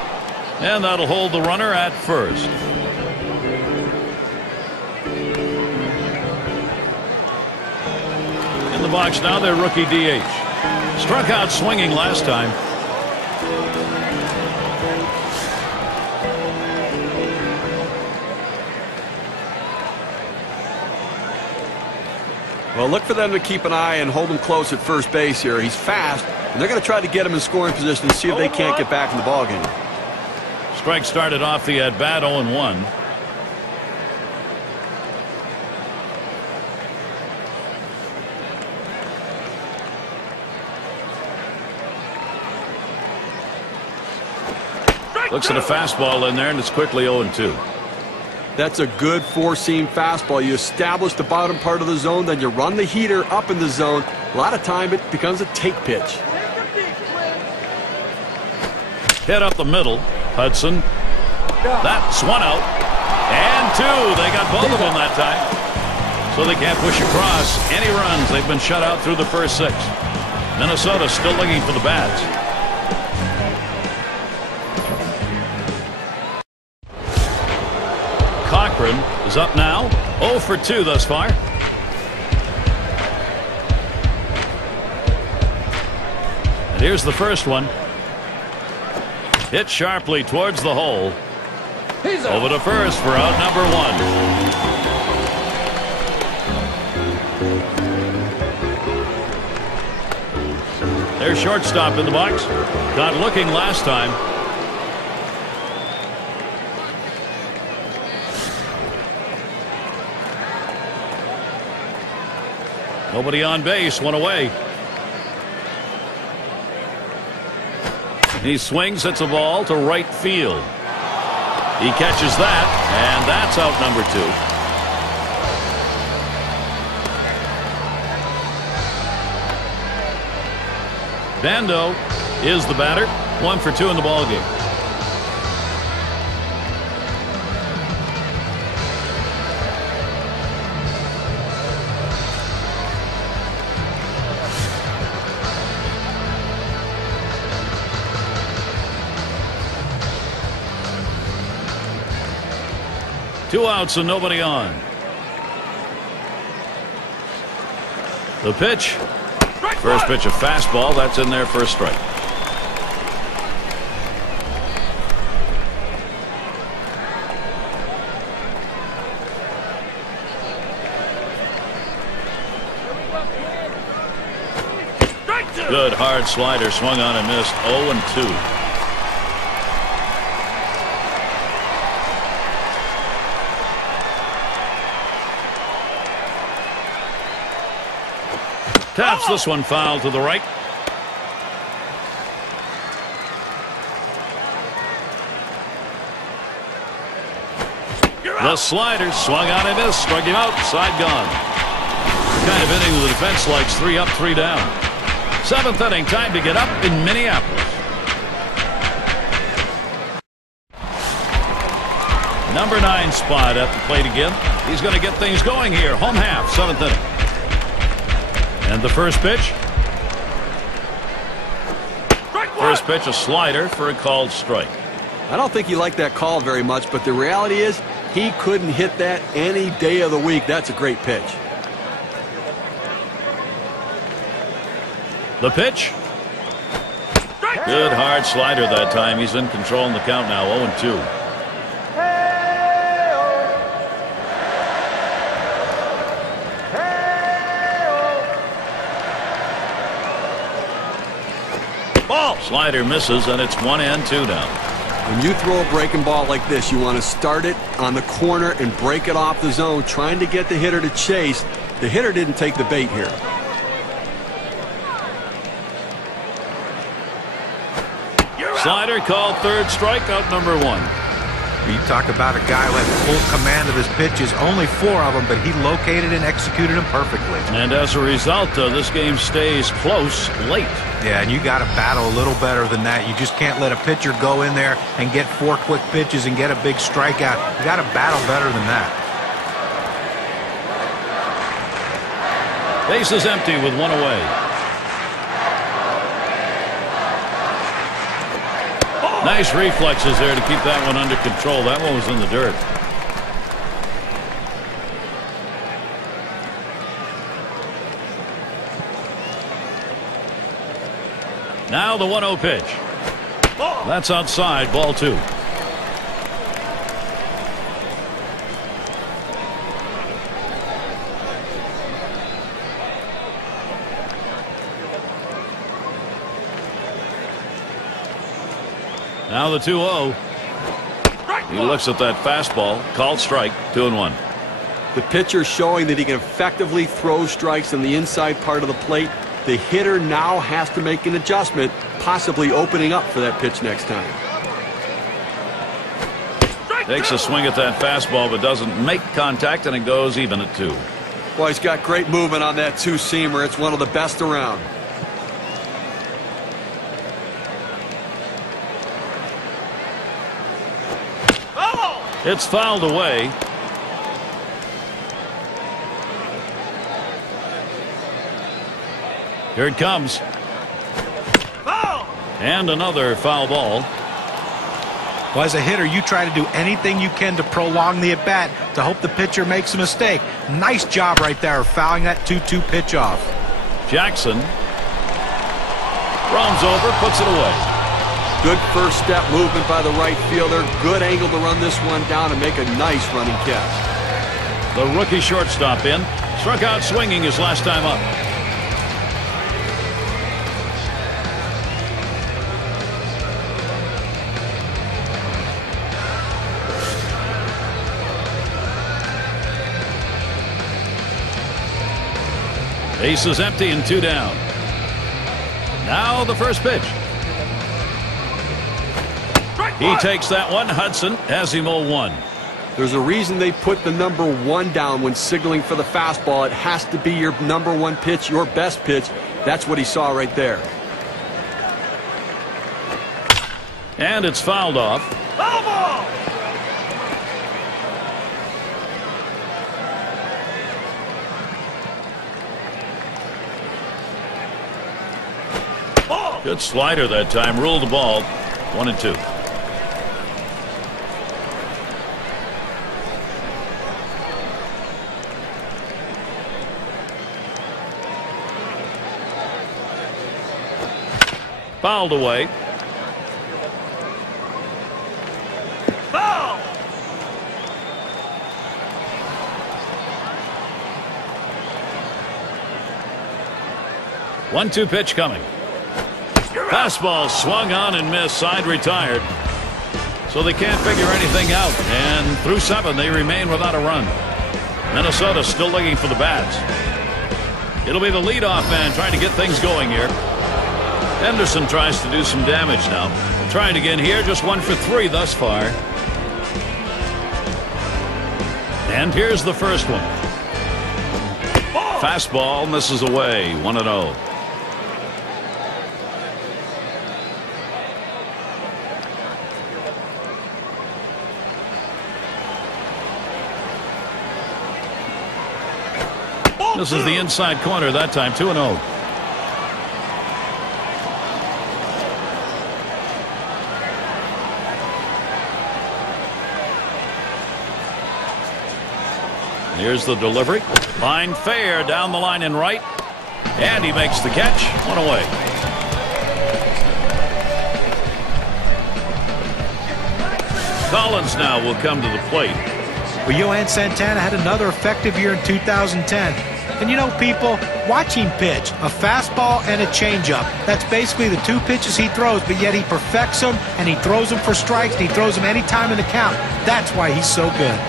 And that'll hold the runner at first. In the box now, their rookie DH. Struck out swinging last time. Well, look for them to keep an eye and hold him close at first base here. He's fast, and they're going to try to get him in scoring position and see if they can't get back in the ballgame. Strike started off the at-bat 0-1. Looks at a fastball in there, and it's quickly 0-2. That's a good four-seam fastball. You establish the bottom part of the zone, then you run the heater up in the zone. A lot of time it becomes a take pitch. Hit up the middle. Hudson. That's one out. And two. They got both of them that time. So they can't push across any runs. They've been shut out through the first six. Minnesota still looking for the bats. Cochran is up now. 0 for 2 thus far. And here's the first one. Hit sharply towards the hole. Over to first for out number 1. Their shortstop in the box. Got looking last time. Nobody on base, one away. He swings, hits a ball to right field. He catches that, and that's out number 2. Bando is the batter. 1 for 2 in the ballgame. Two outs and nobody on. The pitch. First pitch, a fastball. That's in there for a strike. Good hard slider, swung on and missed. 0-2. Taps this one foul to the right. The slider swung on and missed. Struck him out. Side gone. The kind of inning the defense likes. 3 up, 3 down. 7th inning. Time to get up in Minneapolis. Number 9 spot at the plate again. He's going to get things going here. Home half. 7th inning. And the first pitch. First pitch, a slider for a called strike. I don't think he liked that call very much, but the reality is he couldn't hit that any day of the week. That's a great pitch. The pitch. Good hard slider that time. He's in control in the count now. 0-2. Slider misses, and it's 1-2 now. When you throw a breaking ball like this, you want to start it on the corner and break it off the zone, trying to get the hitter to chase. The hitter didn't take the bait here. Slider called, third strikeout, number 1. You talk about a guy with full command of his pitches. Only 4 of them, but he located and executed them perfectly. And as a result, this game stays close late. Yeah, and you got to battle a little better than that. You just can't let a pitcher go in there and get 4 quick pitches and get a big strikeout. You got to battle better than that. Base is empty with 1 away. Nice reflexes there to keep that one under control. That one was in the dirt. Now the 1-0 pitch. That's outside, ball 2. Now the 2-0. He looks at that fastball. Called strike. 2-1. The pitcher showing that he can effectively throw strikes on the inside part of the plate. The hitter now has to make an adjustment, possibly opening up for that pitch next time. Takes a swing at that fastball, but doesn't make contact, and it goes even at 2. Boy, he's got great movement on that two-seamer. It's one of the best around. It's fouled away. Here it comes. And another foul ball. Well, as a hitter, you try to do anything you can to prolong the at-bat to hope the pitcher makes a mistake. Nice job right there, fouling that 2-2 pitch off. Jackson runs over, puts it away. Good first step movement by the right fielder. Good angle to run this one down and make a nice running catch. The rookie shortstop in. Struck out swinging his last time up. Base is empty and 2 down. Now the first pitch. He takes that one. Hudson has him 0-1. There's a reason they put the number 1 down when signaling for the fastball. It has to be your number 1 pitch, your best pitch. That's what he saw right there. And it's fouled off. Foul ball! Good slider that time. Ruled the ball. 1-2. Fouled away. Foul! 1-2 pitch coming. Fastball swung on and missed. Side retired. So they can't figure anything out. And through 7, they remain without a run. Minnesota still looking for the bats. It'll be the leadoff man trying to get things going here. Henderson tries to do some damage now. Trying again here. Just 1 for 3 thus far. And here's the first one. Fastball misses away. 1-0. This is the inside corner that time. 2-0. Here's the delivery. Line fair down the line and right. And he makes the catch. 1 away. Collins now will come to the plate. Well, Johan Santana had another effective year in 2010. And you know, people, watch him pitch. A fastball and a changeup. That's basically the 2 pitches he throws, but yet he perfects them, and he throws them for strikes, and he throws them any time in the count. That's why he's so good.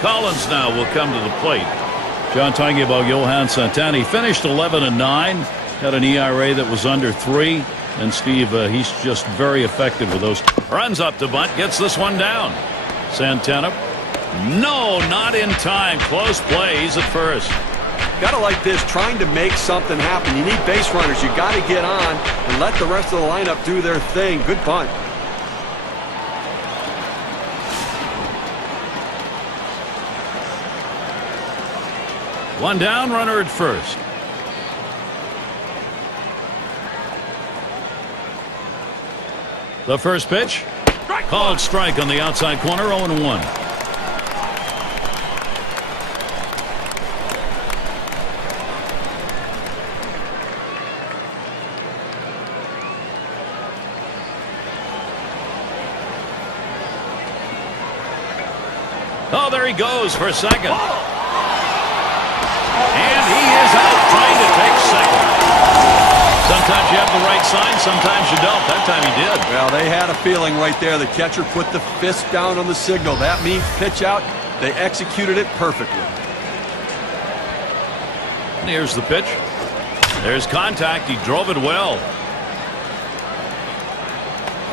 Collins now will come to the plate. John talking about Johan Santana. He finished 11-9. Had an ERA that was under 3. And Steve, he's just very effective with those. Runs up to bunt. Gets this one down. Santana. No, not in time. Close play. He's at first. Gotta like this, trying to make something happen. You need base runners. You got to get on and let the rest of the lineup do their thing. Good bunt. One down, runner at first. The first pitch. Called strike on the outside corner. 0-1. Oh, there he goes for second. And he is out trying to take second. Sometimes you have the right sign, sometimes you don't. That time he did. Well, they had a feeling right there. The catcher put the fist down on the signal. That means pitch out. They executed it perfectly. And here's the pitch. There's contact. He drove it well.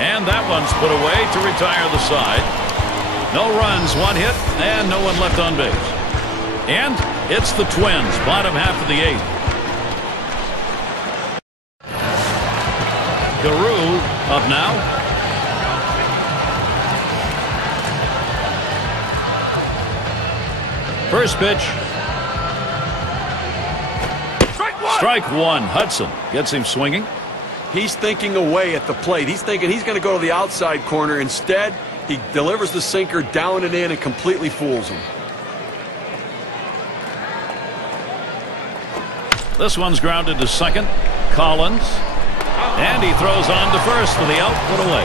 And that one's put away to retire the side. No runs, 1 hit, and no one left on base. And it's the Twins, bottom half of the 8th. Guru up now. First pitch. Strike one. Hudson gets him swinging. He's thinking away at the plate. He's thinking he's going to go to the outside corner. Instead, he delivers the sinker down and in and completely fools him. This one's grounded to second. Collins. And he throws on to first for the out. Put away.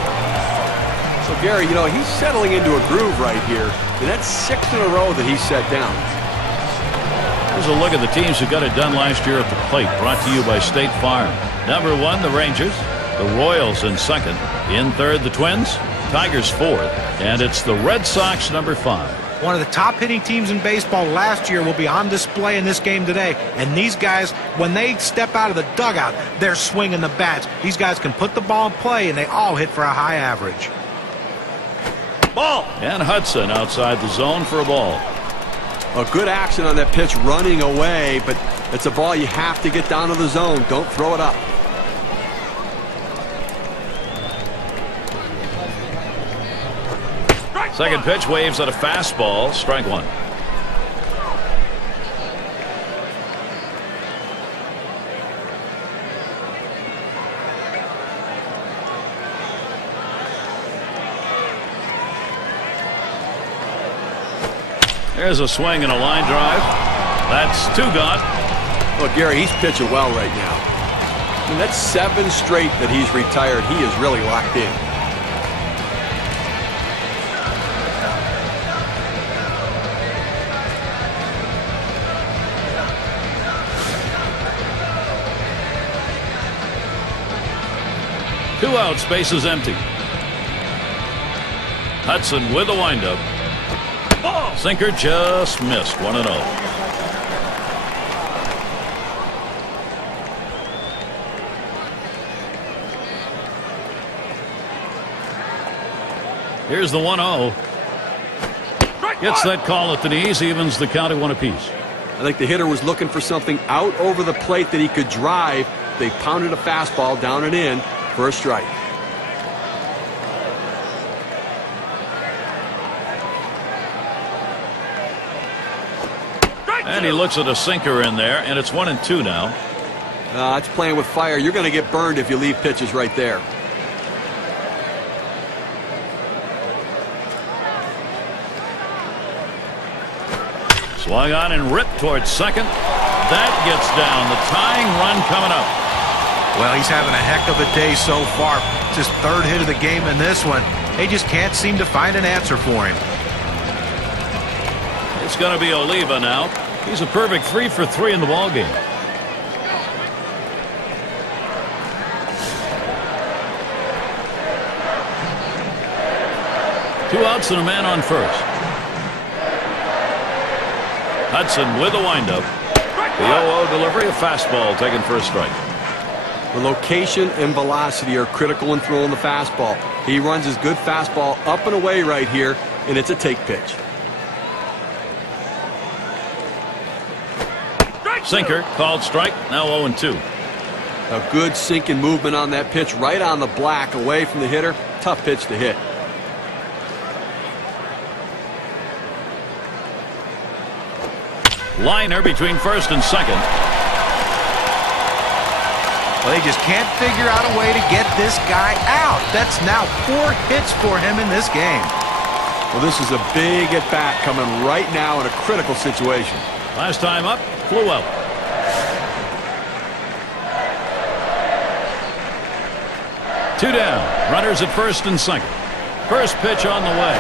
So, Gary, you know, he's settling into a groove right here. And that's 6 in a row that he set down. Here's a look at the teams who got it done last year at the plate, brought to you by State Farm. Number 1, the Rangers. The Royals in second. In third, the Twins. Tigers fourth. And it's the Red Sox, number 5. One of the top hitting teams in baseball last year will be on display in this game today. And these guys, when they step out of the dugout, they're swinging the bats. These guys can put the ball in play, and they all hit for a high average. Ball. And Hudson outside the zone for a ball. A good action on that pitch, running away, but it's a ball you have to get down to the zone. Don't throw it up. Second pitch, waves at a fastball, strike 1. There's a swing and a line drive. That's 2 gone. Well, Gary, he's pitching well right now. I mean, that's 7 straight that he's retired. He is really locked in. Two out, space is empty. Hudson with a windup. Sinker just missed, 1-0. Here's the 1-0. Gets that call at the knees, evens the count at 1 apiece. I think the hitter was looking for something out over the plate that he could drive. They pounded a fastball down and in for a strike. And he looks at a sinker in there, and it's 1-2 now. It's playing with fire. You're going to get burned if you leave pitches right there. Swung on and ripped towards second. That gets down. The tying run coming up. Well, he's having a heck of a day so far. It's his 3rd hit of the game in this one. They just can't seem to find an answer for him. It's going to be Oliva now. He's a perfect 3 for 3 in the ballgame. Two outs and a man on first. Hudson with a windup. The 0-0 delivery, a fastball taken for a strike. The location and velocity are critical in throwing the fastball. He runs his good fastball up and away right here, and it's a take pitch. Sinker called strike, now 0-2. A good sinking movement on that pitch, right on the black, away from the hitter. Tough pitch to hit. Liner between first and second. Well, they just can't figure out a way to get this guy out. That's now 4 hits for him in this game. Well, this is a big at-bat coming right now in a critical situation. Last time up, flew out. Two down. Runners at first and second. First pitch on the way.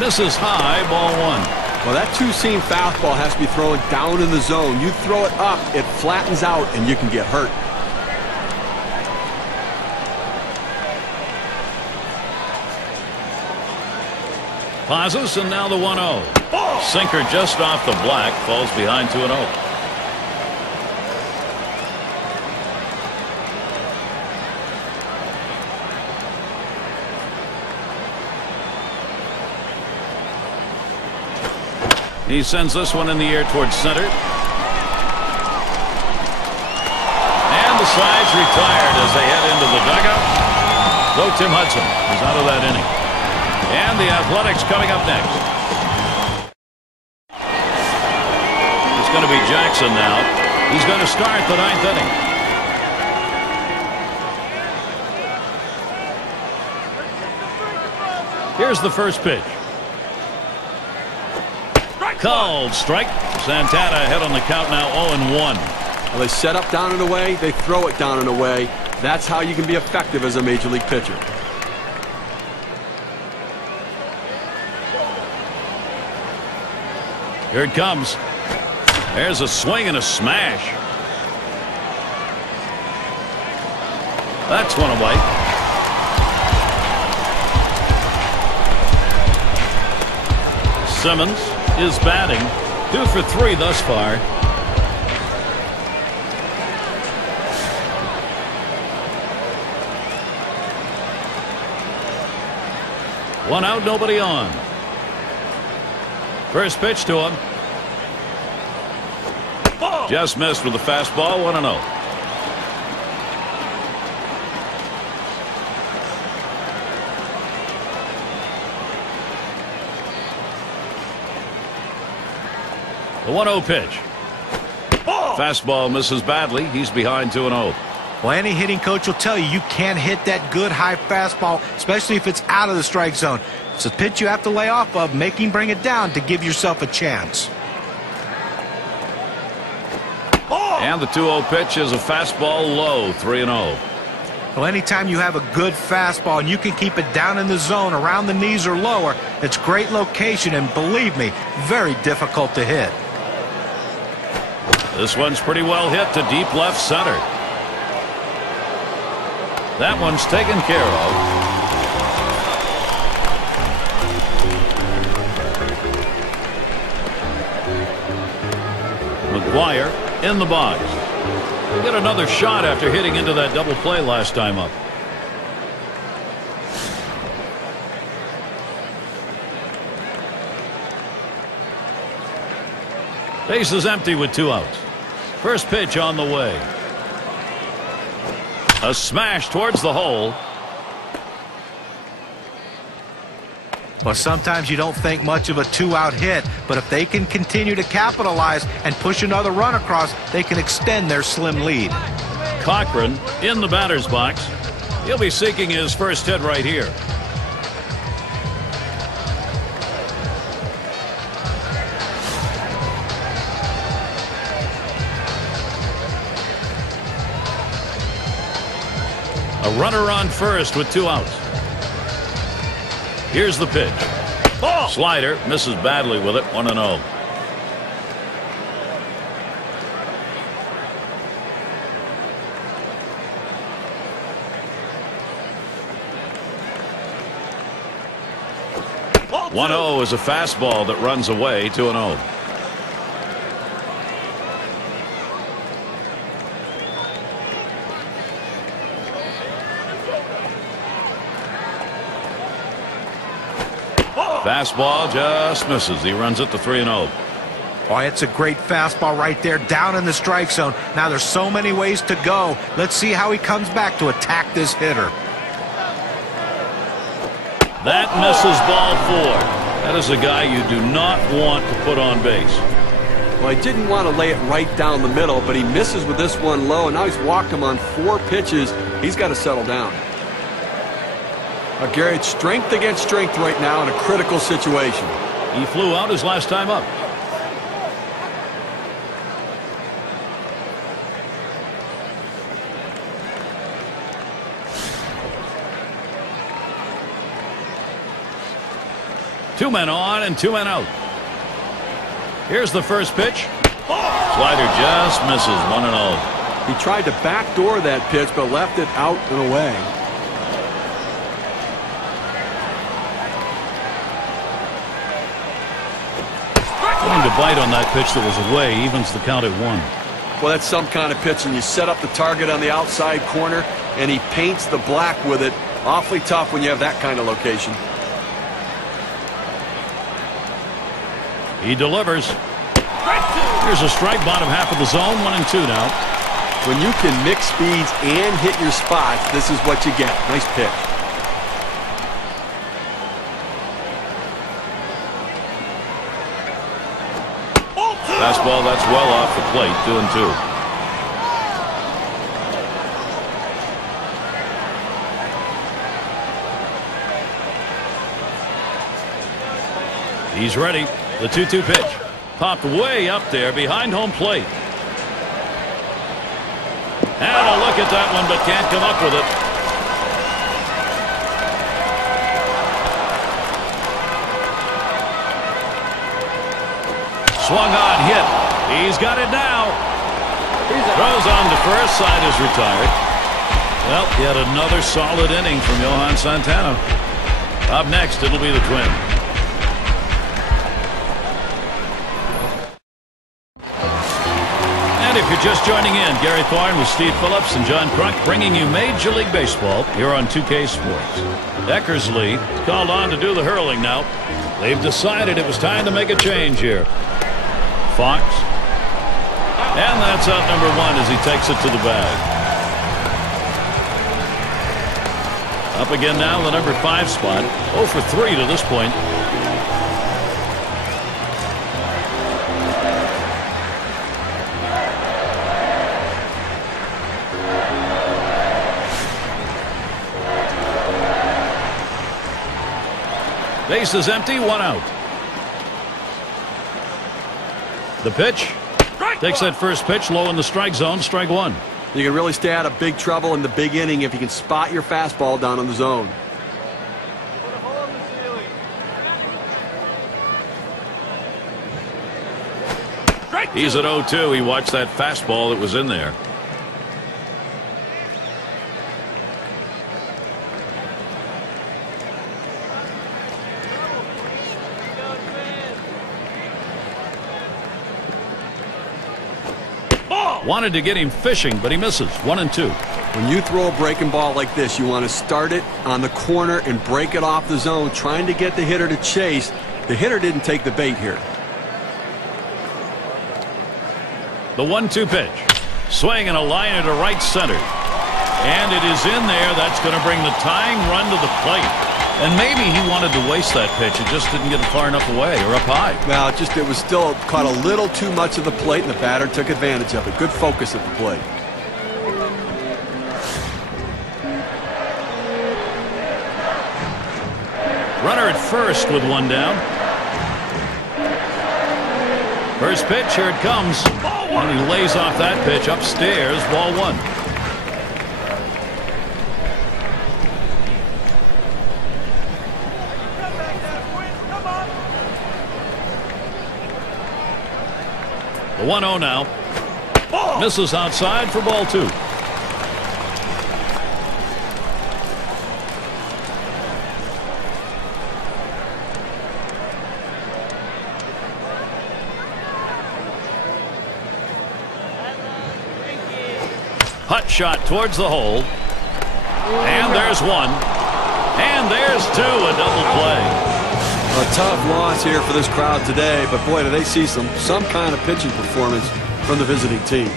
Misses high, ball 1. Well, that two-seam fastball has to be thrown down in the zone. You throw it up, it flattens out, and you can get hurt. Pauses, and now the 1-0. Sinker just off the black, falls behind 2-0. He sends this one in the air towards center. And the side's retired as they head into the dugout. So Tim Hudson is out of that inning. And the Athletics coming up next. It's going to be Jackson now. He's going to start the 9th inning. Here's the first pitch. Called strike. Santana ahead on the count now, 0-1. Well, they set up down and away. They throw it down and away. That's how you can be effective as a major league pitcher. Here it comes. There's a swing and a smash. That's one away. Simmons is batting. 2 for 3 thus far. One out, nobody on. First pitch to him. Ball. Just missed with the fastball. 1-0. The 1-0 pitch. Ball. Fastball misses badly. He's behind 2-0. Well, any hitting coach will tell you you can't hit that good high fastball, especially if it's out of the strike zone. It's a pitch you have to lay off of, bring it down to give yourself a chance. And the 2-0 pitch is a fastball low, 3-0. Well, anytime you have a good fastball and you can keep it down in the zone around the knees or lower, it's great location and, believe me, very difficult to hit. This one's pretty well hit to deep left center. That one's taken care of. McGuire in the box. He'll get another shot after hitting into that double play last time up. Base is empty with 2 outs. First pitch on the way. A smash towards the hole. Well, sometimes you don't think much of a 2-out hit, but if they can continue to capitalize and push another run across, they can extend their slim lead. Cochran in the batter's box. He'll be seeking his first hit right here. A runner on first with 2 outs. Here's the pitch. Ball. Slider misses badly with it. 1-0. Ball. 1-0 is a fastball that runs away. 2-0. Fastball just misses. He runs it to 3-0. Boy, it's a great fastball right there down in the strike zone. Now there's so many ways to go. Let's see how he comes back to attack this hitter. That misses ball 4. That is a guy you do not want to put on base. Well, he didn't want to lay it right down the middle, but he misses with this one low, and now he's walked him on 4 pitches. He's got to settle down. Gary, it's strength against strength right now in a critical situation. He flew out his last time up. Two men on and 2 men out. Here's the first pitch. Slider just misses. 1-0. He tried to backdoor that pitch, but left it out and away. Trying to bite on that pitch that was away evens the count at 1. Well, that's some kind of pitch, and you set up the target on the outside corner, and he paints the black with it. Awfully tough when you have that kind of location. He delivers. Here's a strike, bottom half of the zone. 1-2 now. When you can mix speeds and hit your spots, this is what you get. Nice pick. Fastball that's well off the plate. 2-2. He's ready. The 2-2 pitch. Popped way up there behind home plate. And a look at that one, but can't come up with it. Swung on, hit. He's got it now. Throws on to first. Side is retired. Well, yet another solid inning from Johan Santana. Up next, it'll be the Twins. And if you're just joining in, Gary Thorne with Steve Phillips and John Kruk bringing you Major League Baseball here on 2K Sports. Eckersley called on to do the hurling now. They've decided it was time to make a change here. Fox. And that's out number 1 as he takes it to the bag. Up again now, the number 5 spot. 0 for 3 to this point. Base is empty, 1 out. The pitch. Takes that first pitch low in the strike zone, strike 1. You can really stay out of big trouble in the big inning if you can spot your fastball down in the zone. He's at 0-2. He watched that fastball that was in there. Wanted to get him fishing, but he misses. 1-2. When you throw a breaking ball like this, you want to start it on the corner and break it off the zone, trying to get the hitter to chase. The hitter didn't take the bait here. The 1-2 pitch. Swing and a liner to right center. And it is in there. That's going to bring the tying run to the plate. And maybe he wanted to waste that pitch. It just didn't get it far enough away or up high. Well, it was still caught a little too much of the plate, and the batter took advantage of it. Good focus at the plate. Runner at first with 1 down. First pitch, here it comes. And he lays off that pitch upstairs, ball 1. The 1-0 now. Misses outside for ball 2. Hut shot towards the hole. And there's 1. And there's 2. A double play. A tough loss here for this crowd today, but boy, do they see some kind of pitching performance from the visiting team.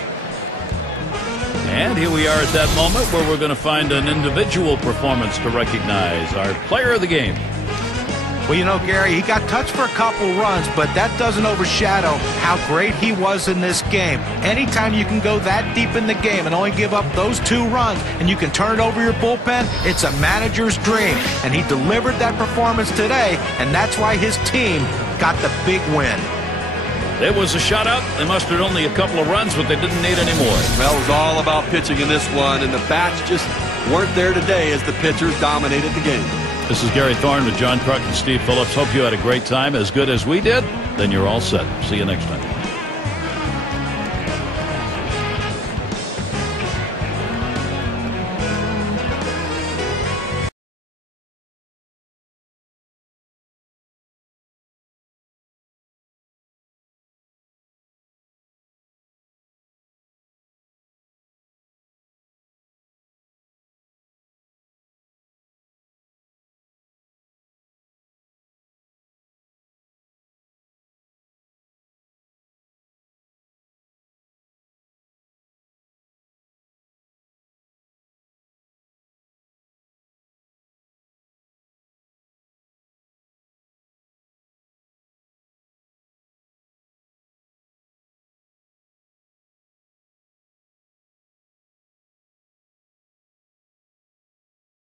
And here we are at that moment where we're going to find an individual performance to recognize our player of the game. Well, you know, Gary, he got touched for a couple runs, but that doesn't overshadow how great he was in this game. Anytime you can go that deep in the game and only give up those 2 runs and you can turn it over your bullpen, it's a manager's dream. And he delivered that performance today, and that's why his team got the big win. It was a shutout. They mustered only a couple of runs, but they didn't need any more. Well, it was all about pitching in this one, and the bats just weren't there today as the pitchers dominated the game. This is Gary Thorne with John Kruk and Steve Phillips. Hope you had a great time, as good as we did. Then you're all set. See you next time.